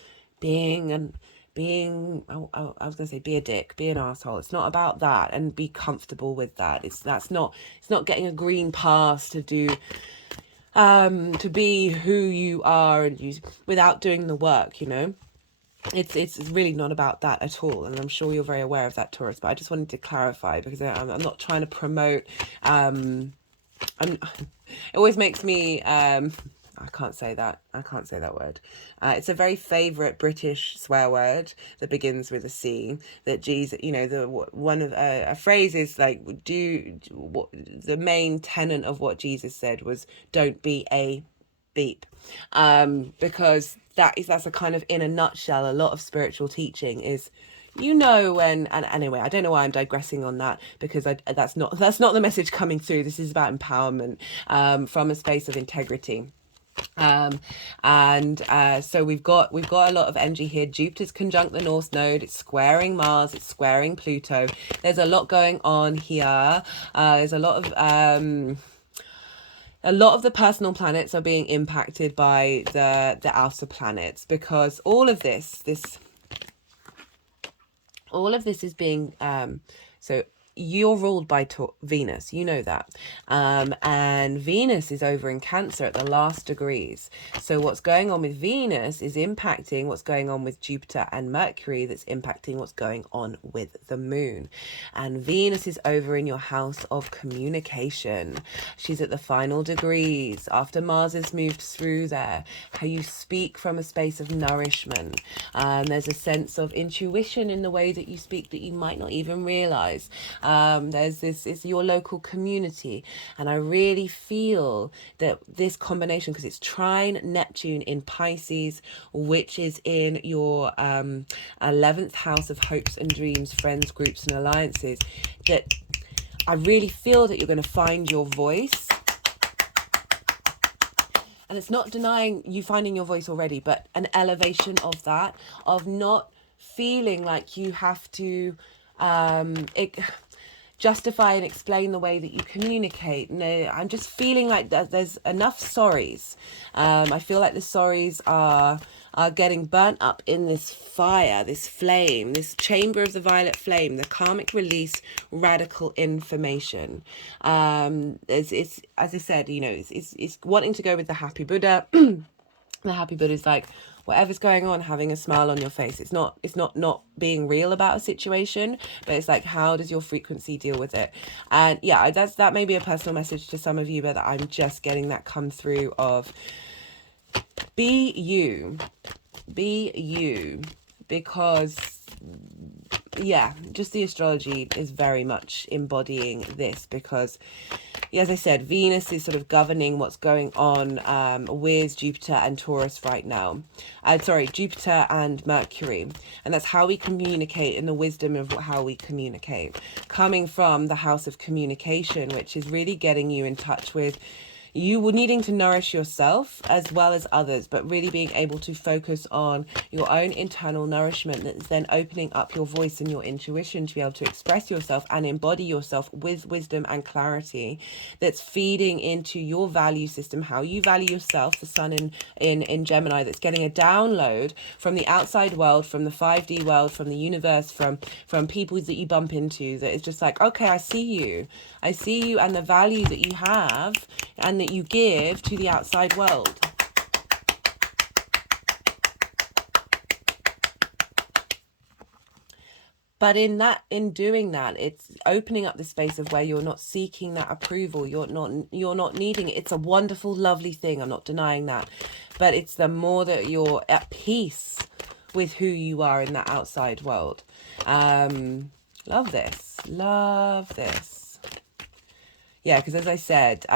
being I was gonna say be a dick, be an asshole. It's not about that, and be comfortable with that. It's not getting a green pass to do to be who you are and use without doing the work, you know. It's really not about that at all, and I'm sure you're very aware of that, Taurus, but I just wanted to clarify, because I'm not trying to promote it always makes me I can't say that word. It's a very favourite British swear word that begins with a C. That Jesus, you know, one of a phrase is like, the main tenet of what Jesus said was, "Don't be a beep," because that's a kind of, in a nutshell, a lot of spiritual teaching is, you know, and anyway, I don't know why I'm digressing on that, because that's not the message coming through. This is about empowerment from a space of integrity. So we've got a lot of energy here. Jupiter's conjunct the North Node. It's squaring Mars. It's squaring Pluto. There's a lot going on here. There's a lot of the personal planets are being impacted by the outer planets, because all of this is being so you're ruled by Venus, you know that, and Venus is over in Cancer at the last degrees. So what's going on with Venus is impacting what's going on with Jupiter and Mercury, that's impacting what's going on with the moon. And Venus is over in your house of communication. She's at the final degrees after Mars has moved through there. How you speak from a space of nourishment. There's a sense of intuition in the way that you speak that you might not even realize. There's this, it's your local community, and I really feel that this combination, because it's trine Neptune in Pisces, which is in your 11th house of hopes and dreams, friends, groups and alliances, that I really feel that you're going to find your voice. And it's not denying you finding your voice already, but an elevation of that, of not feeling like you have to justify and explain the way that you communicate. No, I'm just feeling like there's enough sorries. I feel like the sorries are getting burnt up in this fire, this flame, this chamber of the violet flame, the karmic release, radical information. It's as I said, you know, it's wanting to go with the happy Buddha. The happy Buddha is like, whatever's going on, having a smile on your face. It's not being real about a situation, but it's like, how does your frequency deal with it? And yeah, that may be a personal message to some of you, but I'm just getting that come through of be you, because yeah, just the astrology is very much embodying this, because as I said, Venus is sort of governing what's going on with Jupiter and Taurus right now. Jupiter and Mercury. And that's how we communicate, and the wisdom of how we communicate. Coming from the house of communication, which is really getting you in touch with you were needing to nourish yourself as well as others, but really being able to focus on your own internal nourishment that's then opening up your voice and your intuition to be able to express yourself and embody yourself with wisdom and clarity, that's feeding into your value system, how you value yourself, the sun in Gemini, that's getting a download from the outside world, from the 5D world, from the universe, from people that you bump into, that is just like, okay, I see you and the value that you have and that you give to the outside world. But in doing that, it's opening up the space of where you're not seeking that approval. You're not needing it. It's a wonderful, lovely thing. I'm not denying that. But it's the more that you're at peace with who you are in that outside world. Love this. Love this. Yeah, because as I said,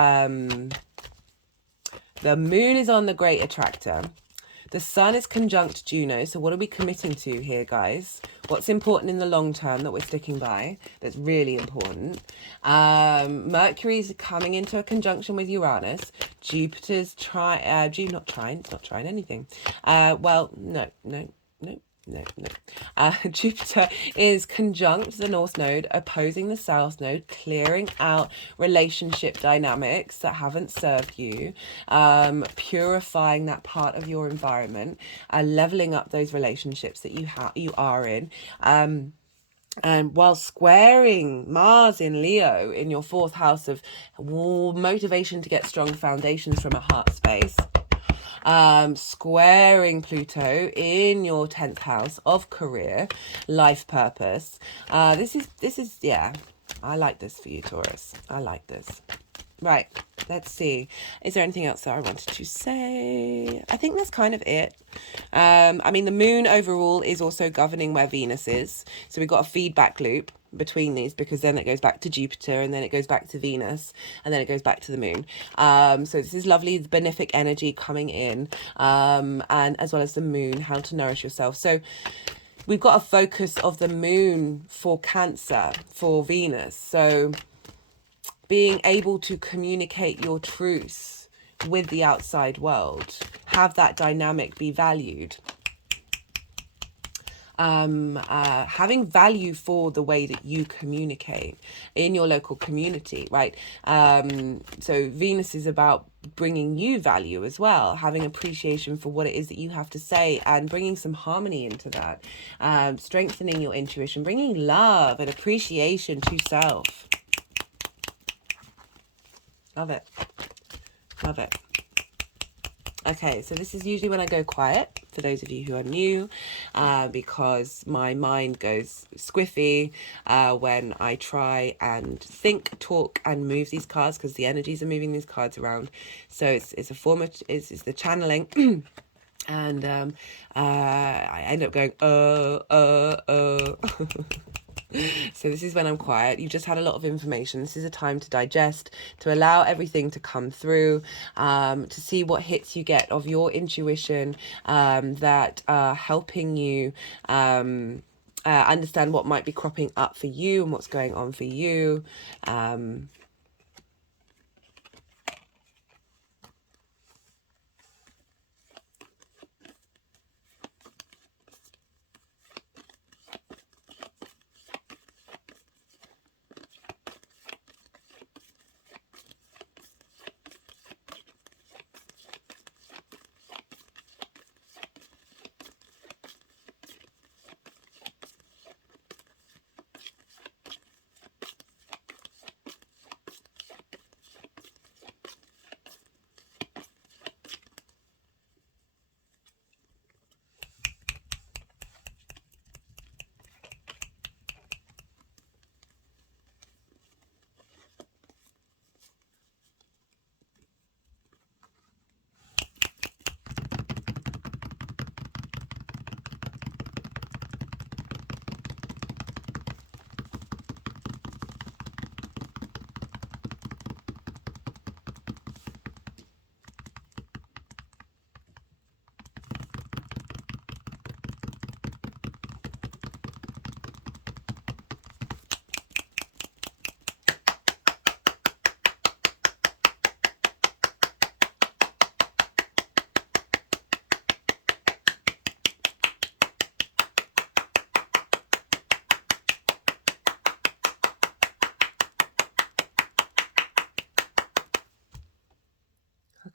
the moon is on the great attractor. The sun is conjunct Juno. So what are we committing to here, guys? What's important in the long term that we're sticking by? That's really important. Mercury's coming into a conjunction with Uranus. Jupiter's not trying anything. Jupiter is conjunct the North Node, opposing the South Node, clearing out relationship dynamics that haven't served you, purifying that part of your environment, leveling up those relationships that you are in. And while squaring Mars in Leo in your 4th house of motivation to get strong foundations from a heart space, squaring Pluto in your 10th house of career, life purpose. This is yeah, I like this for you, Taurus. I like this. Right, let's see. Is there anything else that I wanted to say? I think that's kind of it. I mean, the moon overall is also governing where Venus is. So we've got a feedback loop between these, because then it goes back to Jupiter and then it goes back to Venus and then it goes back to the moon. So this is lovely benefic energy coming in, and as well as the moon, how to nourish yourself. So we've got a focus of the moon for Cancer, for Venus. So being able to communicate your truths with the outside world, have that dynamic be valued. Having value for the way that you communicate in your local community, right? So Venus is about bringing you value as well, having appreciation for what it is that you have to say and bringing some harmony into that, strengthening your intuition, bringing love and appreciation to self. Love it. Love it. Okay, so this is usually when I go quiet, for those of you who are new, because my mind goes squiffy when I try and think, talk, and move these cards, because the energies are moving these cards around. So it's a form of, it's the channeling. And I end up going, So this is when I'm quiet. You've just had a lot of information. This is a time to digest, to allow everything to come through, to see what hits you get of your intuition that are helping you understand what might be cropping up for you and what's going on for you.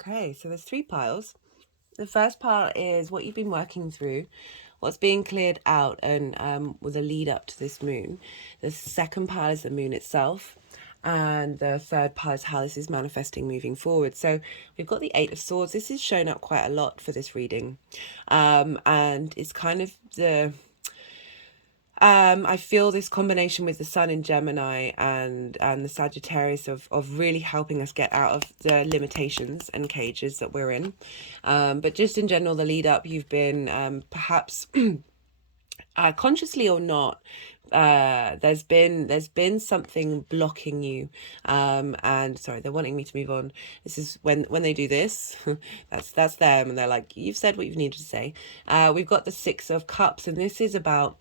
Okay, so there's 3 piles. The first part is what you've been working through, what's being cleared out, and with a lead up to this moon. The second pile is the moon itself, and the third pile is how this is manifesting moving forward. So we've got the 8 of Swords. This is shown up quite a lot for this reading, and it's kind of the I feel this combination with the Sun in Gemini and the Sagittarius of really helping us get out of the limitations and cages that we're in. But just in general, the lead up, you've been perhaps consciously or not, there's been something blocking you, and sorry, they're wanting me to move on. This is when they do this, that's them, and they're like, you've said what you've needed to say. We've got the 6 of Cups, and this is about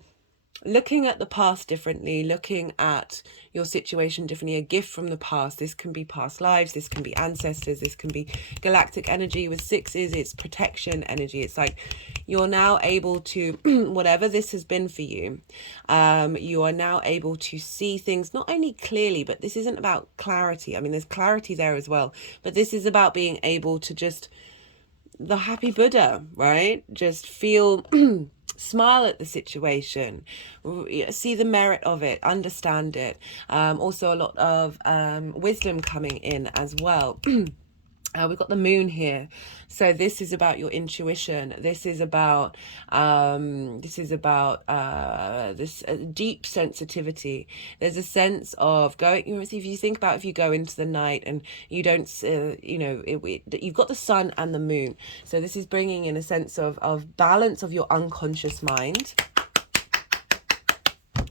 looking at the past differently, looking at your situation differently, a gift from the past. This can be past lives, this can be ancestors, this can be galactic energy. With 6s, it's protection energy. It's like you're now able to, whatever this has been for you, you are now able to see things not only clearly, but this isn't about clarity. I mean, there's clarity there as well, but this is about being able to just, the happy Buddha, right? Just feel smile at the situation, see the merit of it, understand it. Also a lot of wisdom coming in as well. We've got the moon here, so this is about your intuition. This is about this deep sensitivity. There's a sense of going, you know, if you think about, if you go into the night and you don't, you've got the sun and the moon, so this is bringing in a sense of balance of your unconscious mind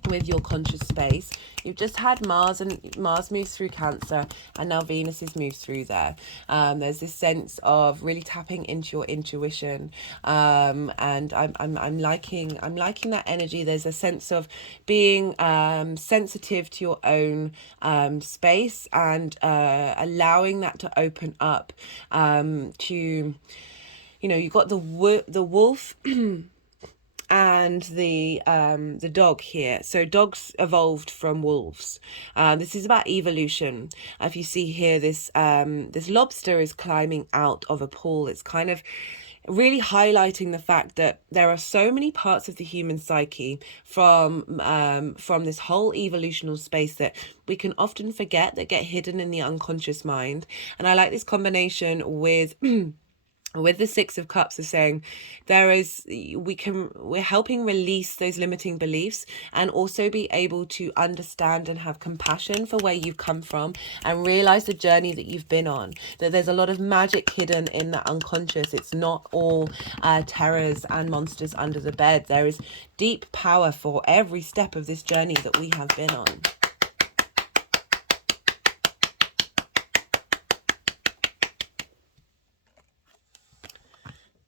with your conscious space. You've just had Mars, and Mars moves through Cancer, and now Venus is moved through there. There's this sense of really tapping into your intuition, and I'm liking that energy. There's a sense of being sensitive to your own space, and allowing that to open up to, you know, you've got the wolf and the dog here. So dogs evolved from wolves. This is about evolution. If you see here, this lobster is climbing out of a pool. It's kind of really highlighting the fact that there are so many parts of the human psyche from this whole evolutional space that we can often forget, that get hidden in the unconscious mind. And I like this combination with with the 6 of Cups of saying we're helping release those limiting beliefs, and also be able to understand and have compassion for where you've come from, and realize the journey that you've been on, that there's a lot of magic hidden in the unconscious. It's not all terrors and monsters under the bed. There is deep power for every step of this journey that we have been on.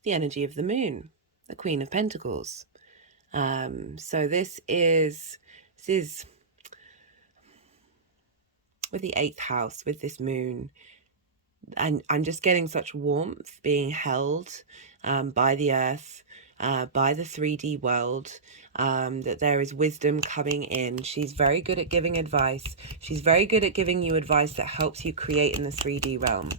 The energy of the moon, the Queen of Pentacles. So this is with the 8th house, with this moon, and I'm just getting such warmth being held by the earth, by the 3D world, that there is wisdom coming in. She's very good at giving advice. She's very good at giving you advice that helps you create in the 3D realm.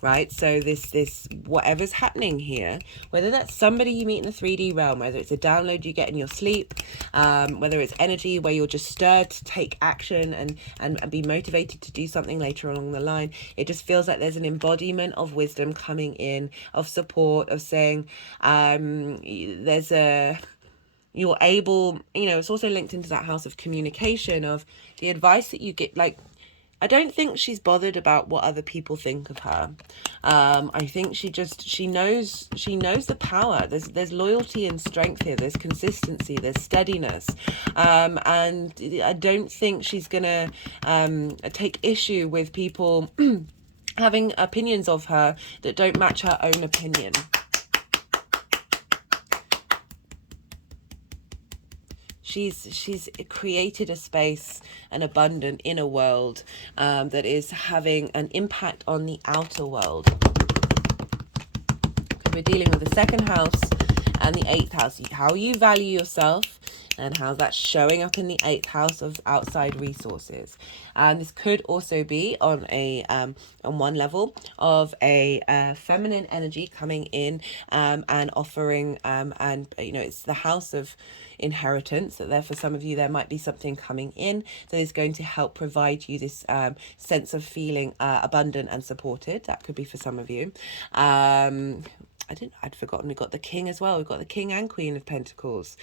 Right, so this whatever's happening here, whether that's somebody you meet in the 3D realm, whether it's a download you get in your sleep, whether it's energy where you're just stirred to take action and be motivated to do something later along the line, it just feels like there's an embodiment of wisdom coming in, of support, of saying you're able, you know, it's also linked into that house of communication, of the advice that you get. Like, I don't think she's bothered about what other people think of her. I think she knows the power. There's loyalty and strength here. There's consistency. There's steadiness. And I don't think she's gonna take issue with people having opinions of her that don't match her own opinion. She's created a space, an abundant inner world that is having an impact on the outer world. We're dealing with the 2nd house and the 8th house, how you value yourself and how that's showing up in the 8th house of outside resources. And this could also be on a on one level of a feminine energy coming in and offering and you know, it's the house of inheritance, that there for some of you there might be something coming in that is going to help provide you this sense of feeling abundant and supported. That could be for some of you. I'd forgotten we've got the King as well. We've got the King and Queen of Pentacles.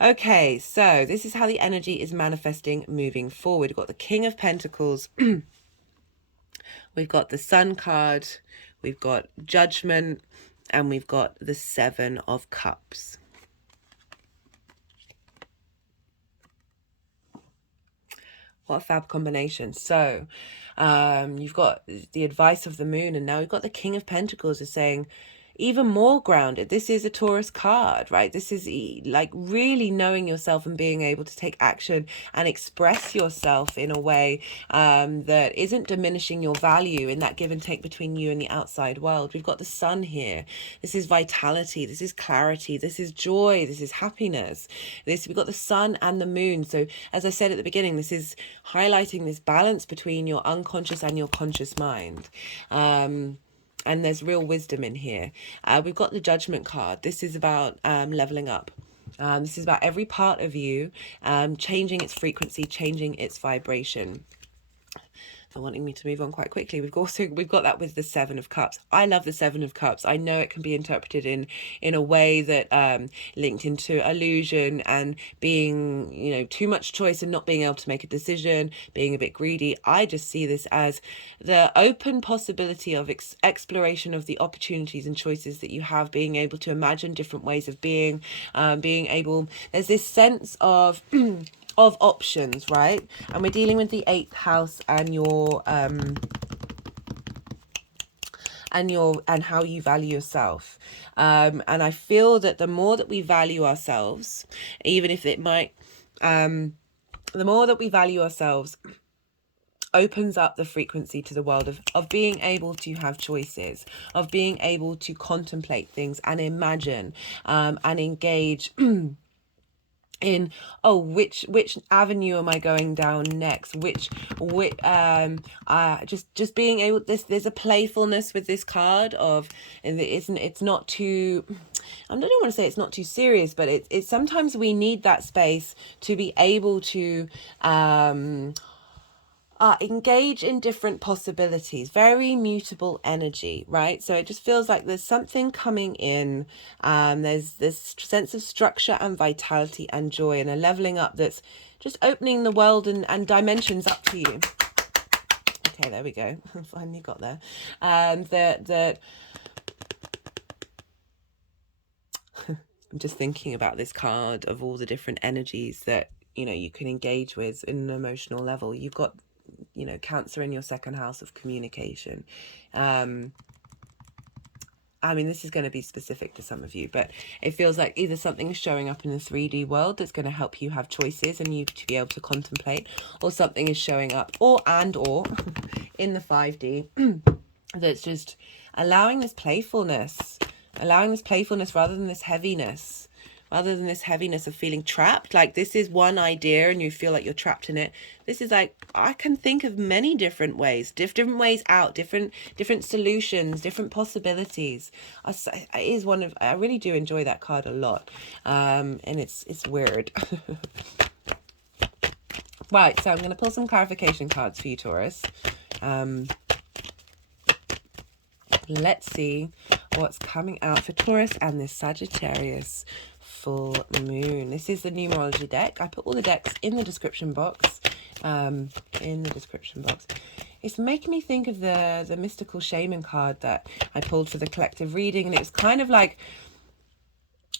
Okay, so this is how the energy is manifesting moving forward. We've got the King of Pentacles. We've got the Sun card. We've got Judgment. And we've got the 7 of Cups. What a fab combination. So you've got the advice of the Moon, and now we've got the King of Pentacles is saying, even more grounded. This is a Taurus card, right? This is like really knowing yourself and being able to take action and express yourself in a way that isn't diminishing your value in that give and take between you and the outside world. We've got the Sun here. This is vitality. This is clarity. This is joy. This is happiness. We've got the Sun and the Moon. So as I said at the beginning, this is highlighting this balance between your unconscious and your conscious mind. And there's real wisdom in here. We've got the Judgment card. This is about leveling up. This is about every part of you changing its frequency, changing its vibration. For wanting me to move on quite quickly, we've got that with the 7 of Cups. I love the 7 of Cups. I know it can be interpreted in a way that linked into illusion and being, you know, too much choice and not being able to make a decision, being a bit greedy. I just see this as the open possibility of exploration of the opportunities and choices that you have, being able to imagine different ways of being able. There's this sense of of options, right? And we're dealing with the 8th house and and how you value yourself. And I feel that the more that we value ourselves, even if it might, the more that we value ourselves opens up the frequency to the world of being able to have choices, of being able to contemplate things and imagine and engage in which avenue am I going down next, which just being able, there's a playfulness with this card of, and it's not too, I don't want to say it's not too serious, but it's sometimes we need that space to be able to engage in different possibilities. Very mutable energy, right? So it just feels like there's something coming in. There's this sense of structure and vitality and joy and a leveling up that's just opening the world and dimensions up to you. Okay, there we go. Finally got there. That I'm just thinking about this card of all the different energies that, you know, you can engage with in an emotional level. You've got, you know, Cancer in your 2nd house of communication. I mean, this is going to be specific to some of you, but it feels like either something is showing up in the 3D world that's going to help you have choices and you to be able to contemplate, or something is showing up or in the 5D that's just allowing this playfulness rather than this heaviness. Rather than this heaviness of feeling trapped, like this is one idea and you feel like you're trapped in it. This is like, I can think of many different ways, different ways out, different solutions, different possibilities. It is one of, I really do enjoy that card a lot. And it's weird. Right, so I'm going to pull some clarification cards for you, Taurus. Let's see what's coming out for Taurus and this Sagittarius full moon. This is the numerology deck. I put all the decks in the description box. It's making me think of the mystical shaman card that I pulled for the collective reading, and it was kind of like,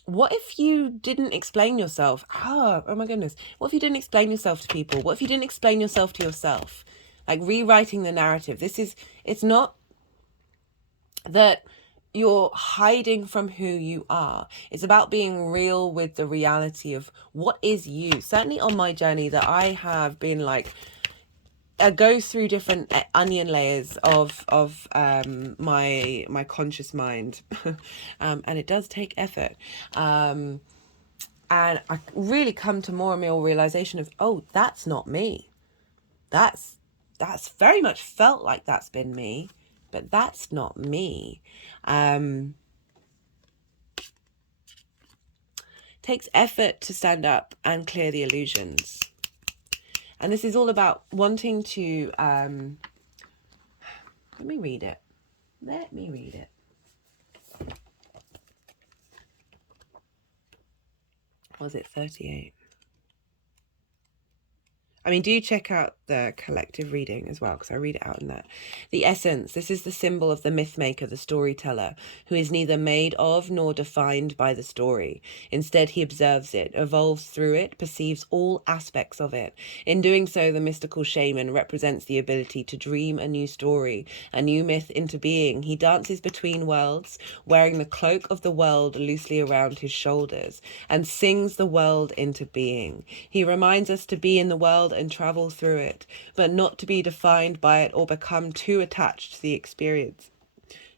what if you didn't explain yourself? Oh my goodness. What if you didn't explain yourself to people? What if you didn't explain yourself to yourself? Like rewriting the narrative. It's not that you're hiding from who you are. It's about being real with the reality of what is you. Certainly on my journey that I have been like go through different onion layers of my conscious mind, and it does take effort, and I really come to more and more realization of, oh, that's not me. That's very much felt like that's been me, but that's not me. Takes effort to stand up and clear the illusions. And this is all about wanting to, let me read it. Let me read it. Was it 38? I mean, do check out the collective reading as well, because I read it out in that. The essence, this is the symbol of the myth maker, the storyteller, who is neither made of nor defined by the story. Instead, he observes it, evolves through it, perceives all aspects of it. In doing so, the mystical shaman represents the ability to dream a new story, a new myth into being. He dances between worlds, wearing the cloak of the world loosely around his shoulders, and sings the world into being. He reminds us to be in the world and travel through it, but not to be defined by it or become too attached to the experience.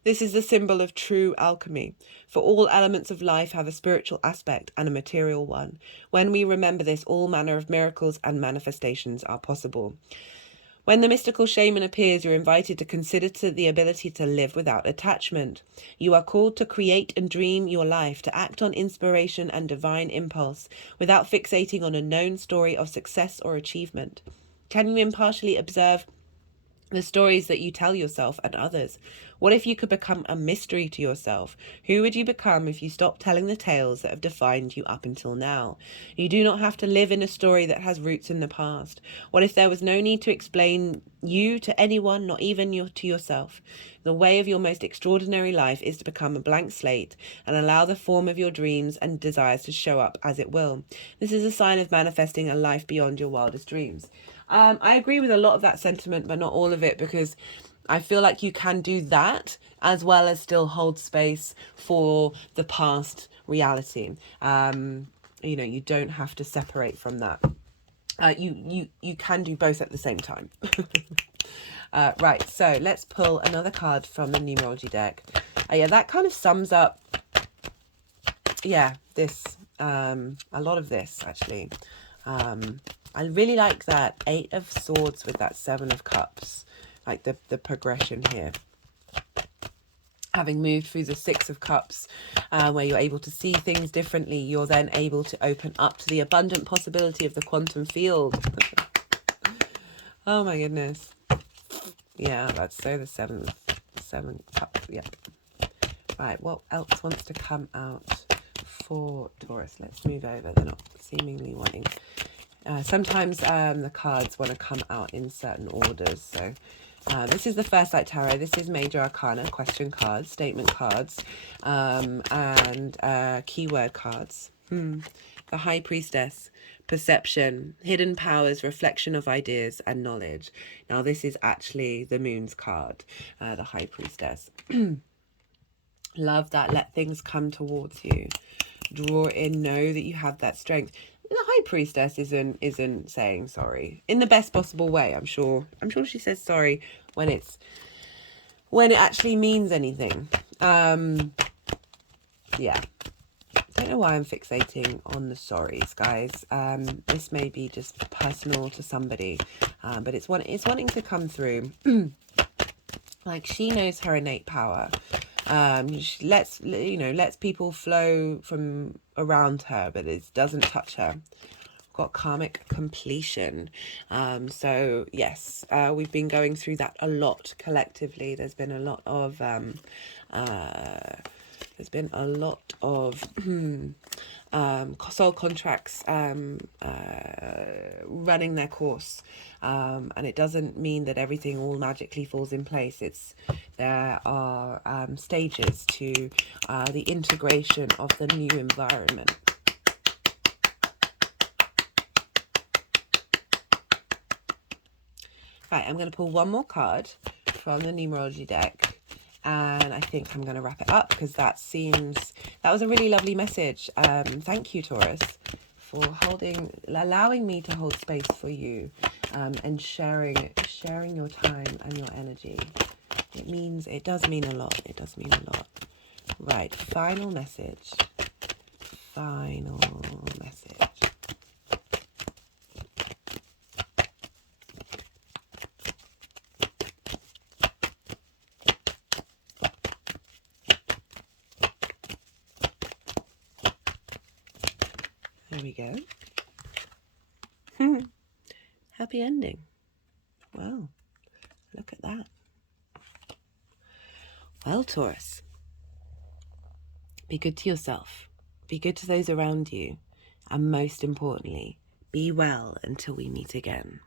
This is the symbol of true alchemy, for all elements of life have a spiritual aspect and a material one. When we remember this, all manner of miracles and manifestations are possible. When the mystical shaman appears, you're invited to consider the ability to live without attachment. You are called to create and dream your life, to act on inspiration and divine impulse, without fixating on a known story of success or achievement. Can you impartially observe the stories that you tell yourself and others? What if you could become a mystery to yourself? Who would you become if you stopped telling the tales that have defined you up until now? You do not have to live in a story that has roots in the past. What if there was no need to explain you to anyone, not even to yourself? The way of your most extraordinary life is to become a blank slate and allow the form of your dreams and desires to show up as it will. This is a sign of manifesting a life beyond your wildest dreams. I agree with a lot of that sentiment, but not all of it, because I feel like you can do that as well as still hold space for the past reality. You know, you don't have to separate from that. You can do both at the same time. Right, so let's pull another card from the numerology deck. Yeah, that kind of sums up, yeah, this, a lot of this, actually. I really like that 8 of Swords with that 7 of Cups, like the progression here. Having moved through the 6 of Cups, where you're able to see things differently, you're then able to open up to the abundant possibility of the quantum field. Oh my goodness. Yeah, that's so the 7 Cups, yeah. Right, what else wants to come out for Taurus? Let's move over. They're not seemingly wanting. Sometimes the cards want to come out in certain orders. So this is the First Light Tarot. This is Major Arcana, question cards, statement cards, and keyword cards. The High Priestess, perception, hidden powers, reflection of ideas and knowledge. Now this is actually the Moon's card, the High Priestess. Love that. Let things come towards you. Draw in, know that you have that strength. The High Priestess isn't saying sorry in the best possible way. I'm sure she says sorry when it actually means anything. Yeah. Don't know why I'm fixating on the sorries, guys. This may be just personal to somebody, but it's wanting to come through. Like, she knows her innate power. She lets people flow from around her, but it doesn't touch her. Got karmic completion. So yes, we've been going through that a lot collectively. There's been a lot of soul contracts running their course, and it doesn't mean that everything all magically falls in place. There are stages to the integration of the new environment. Right, I'm going to pull one more card from the numerology deck, and I think I'm going to wrap it up, because that was a really lovely message. Thank you, Taurus, for allowing me to hold space for you, and sharing your time and your energy. It does mean a lot. It does mean a lot. Right, final message. Final message. There we go. Happy ending. Wow, look at that. Well, Taurus, be good to yourself, be good to those around you, and most importantly, be well until we meet again.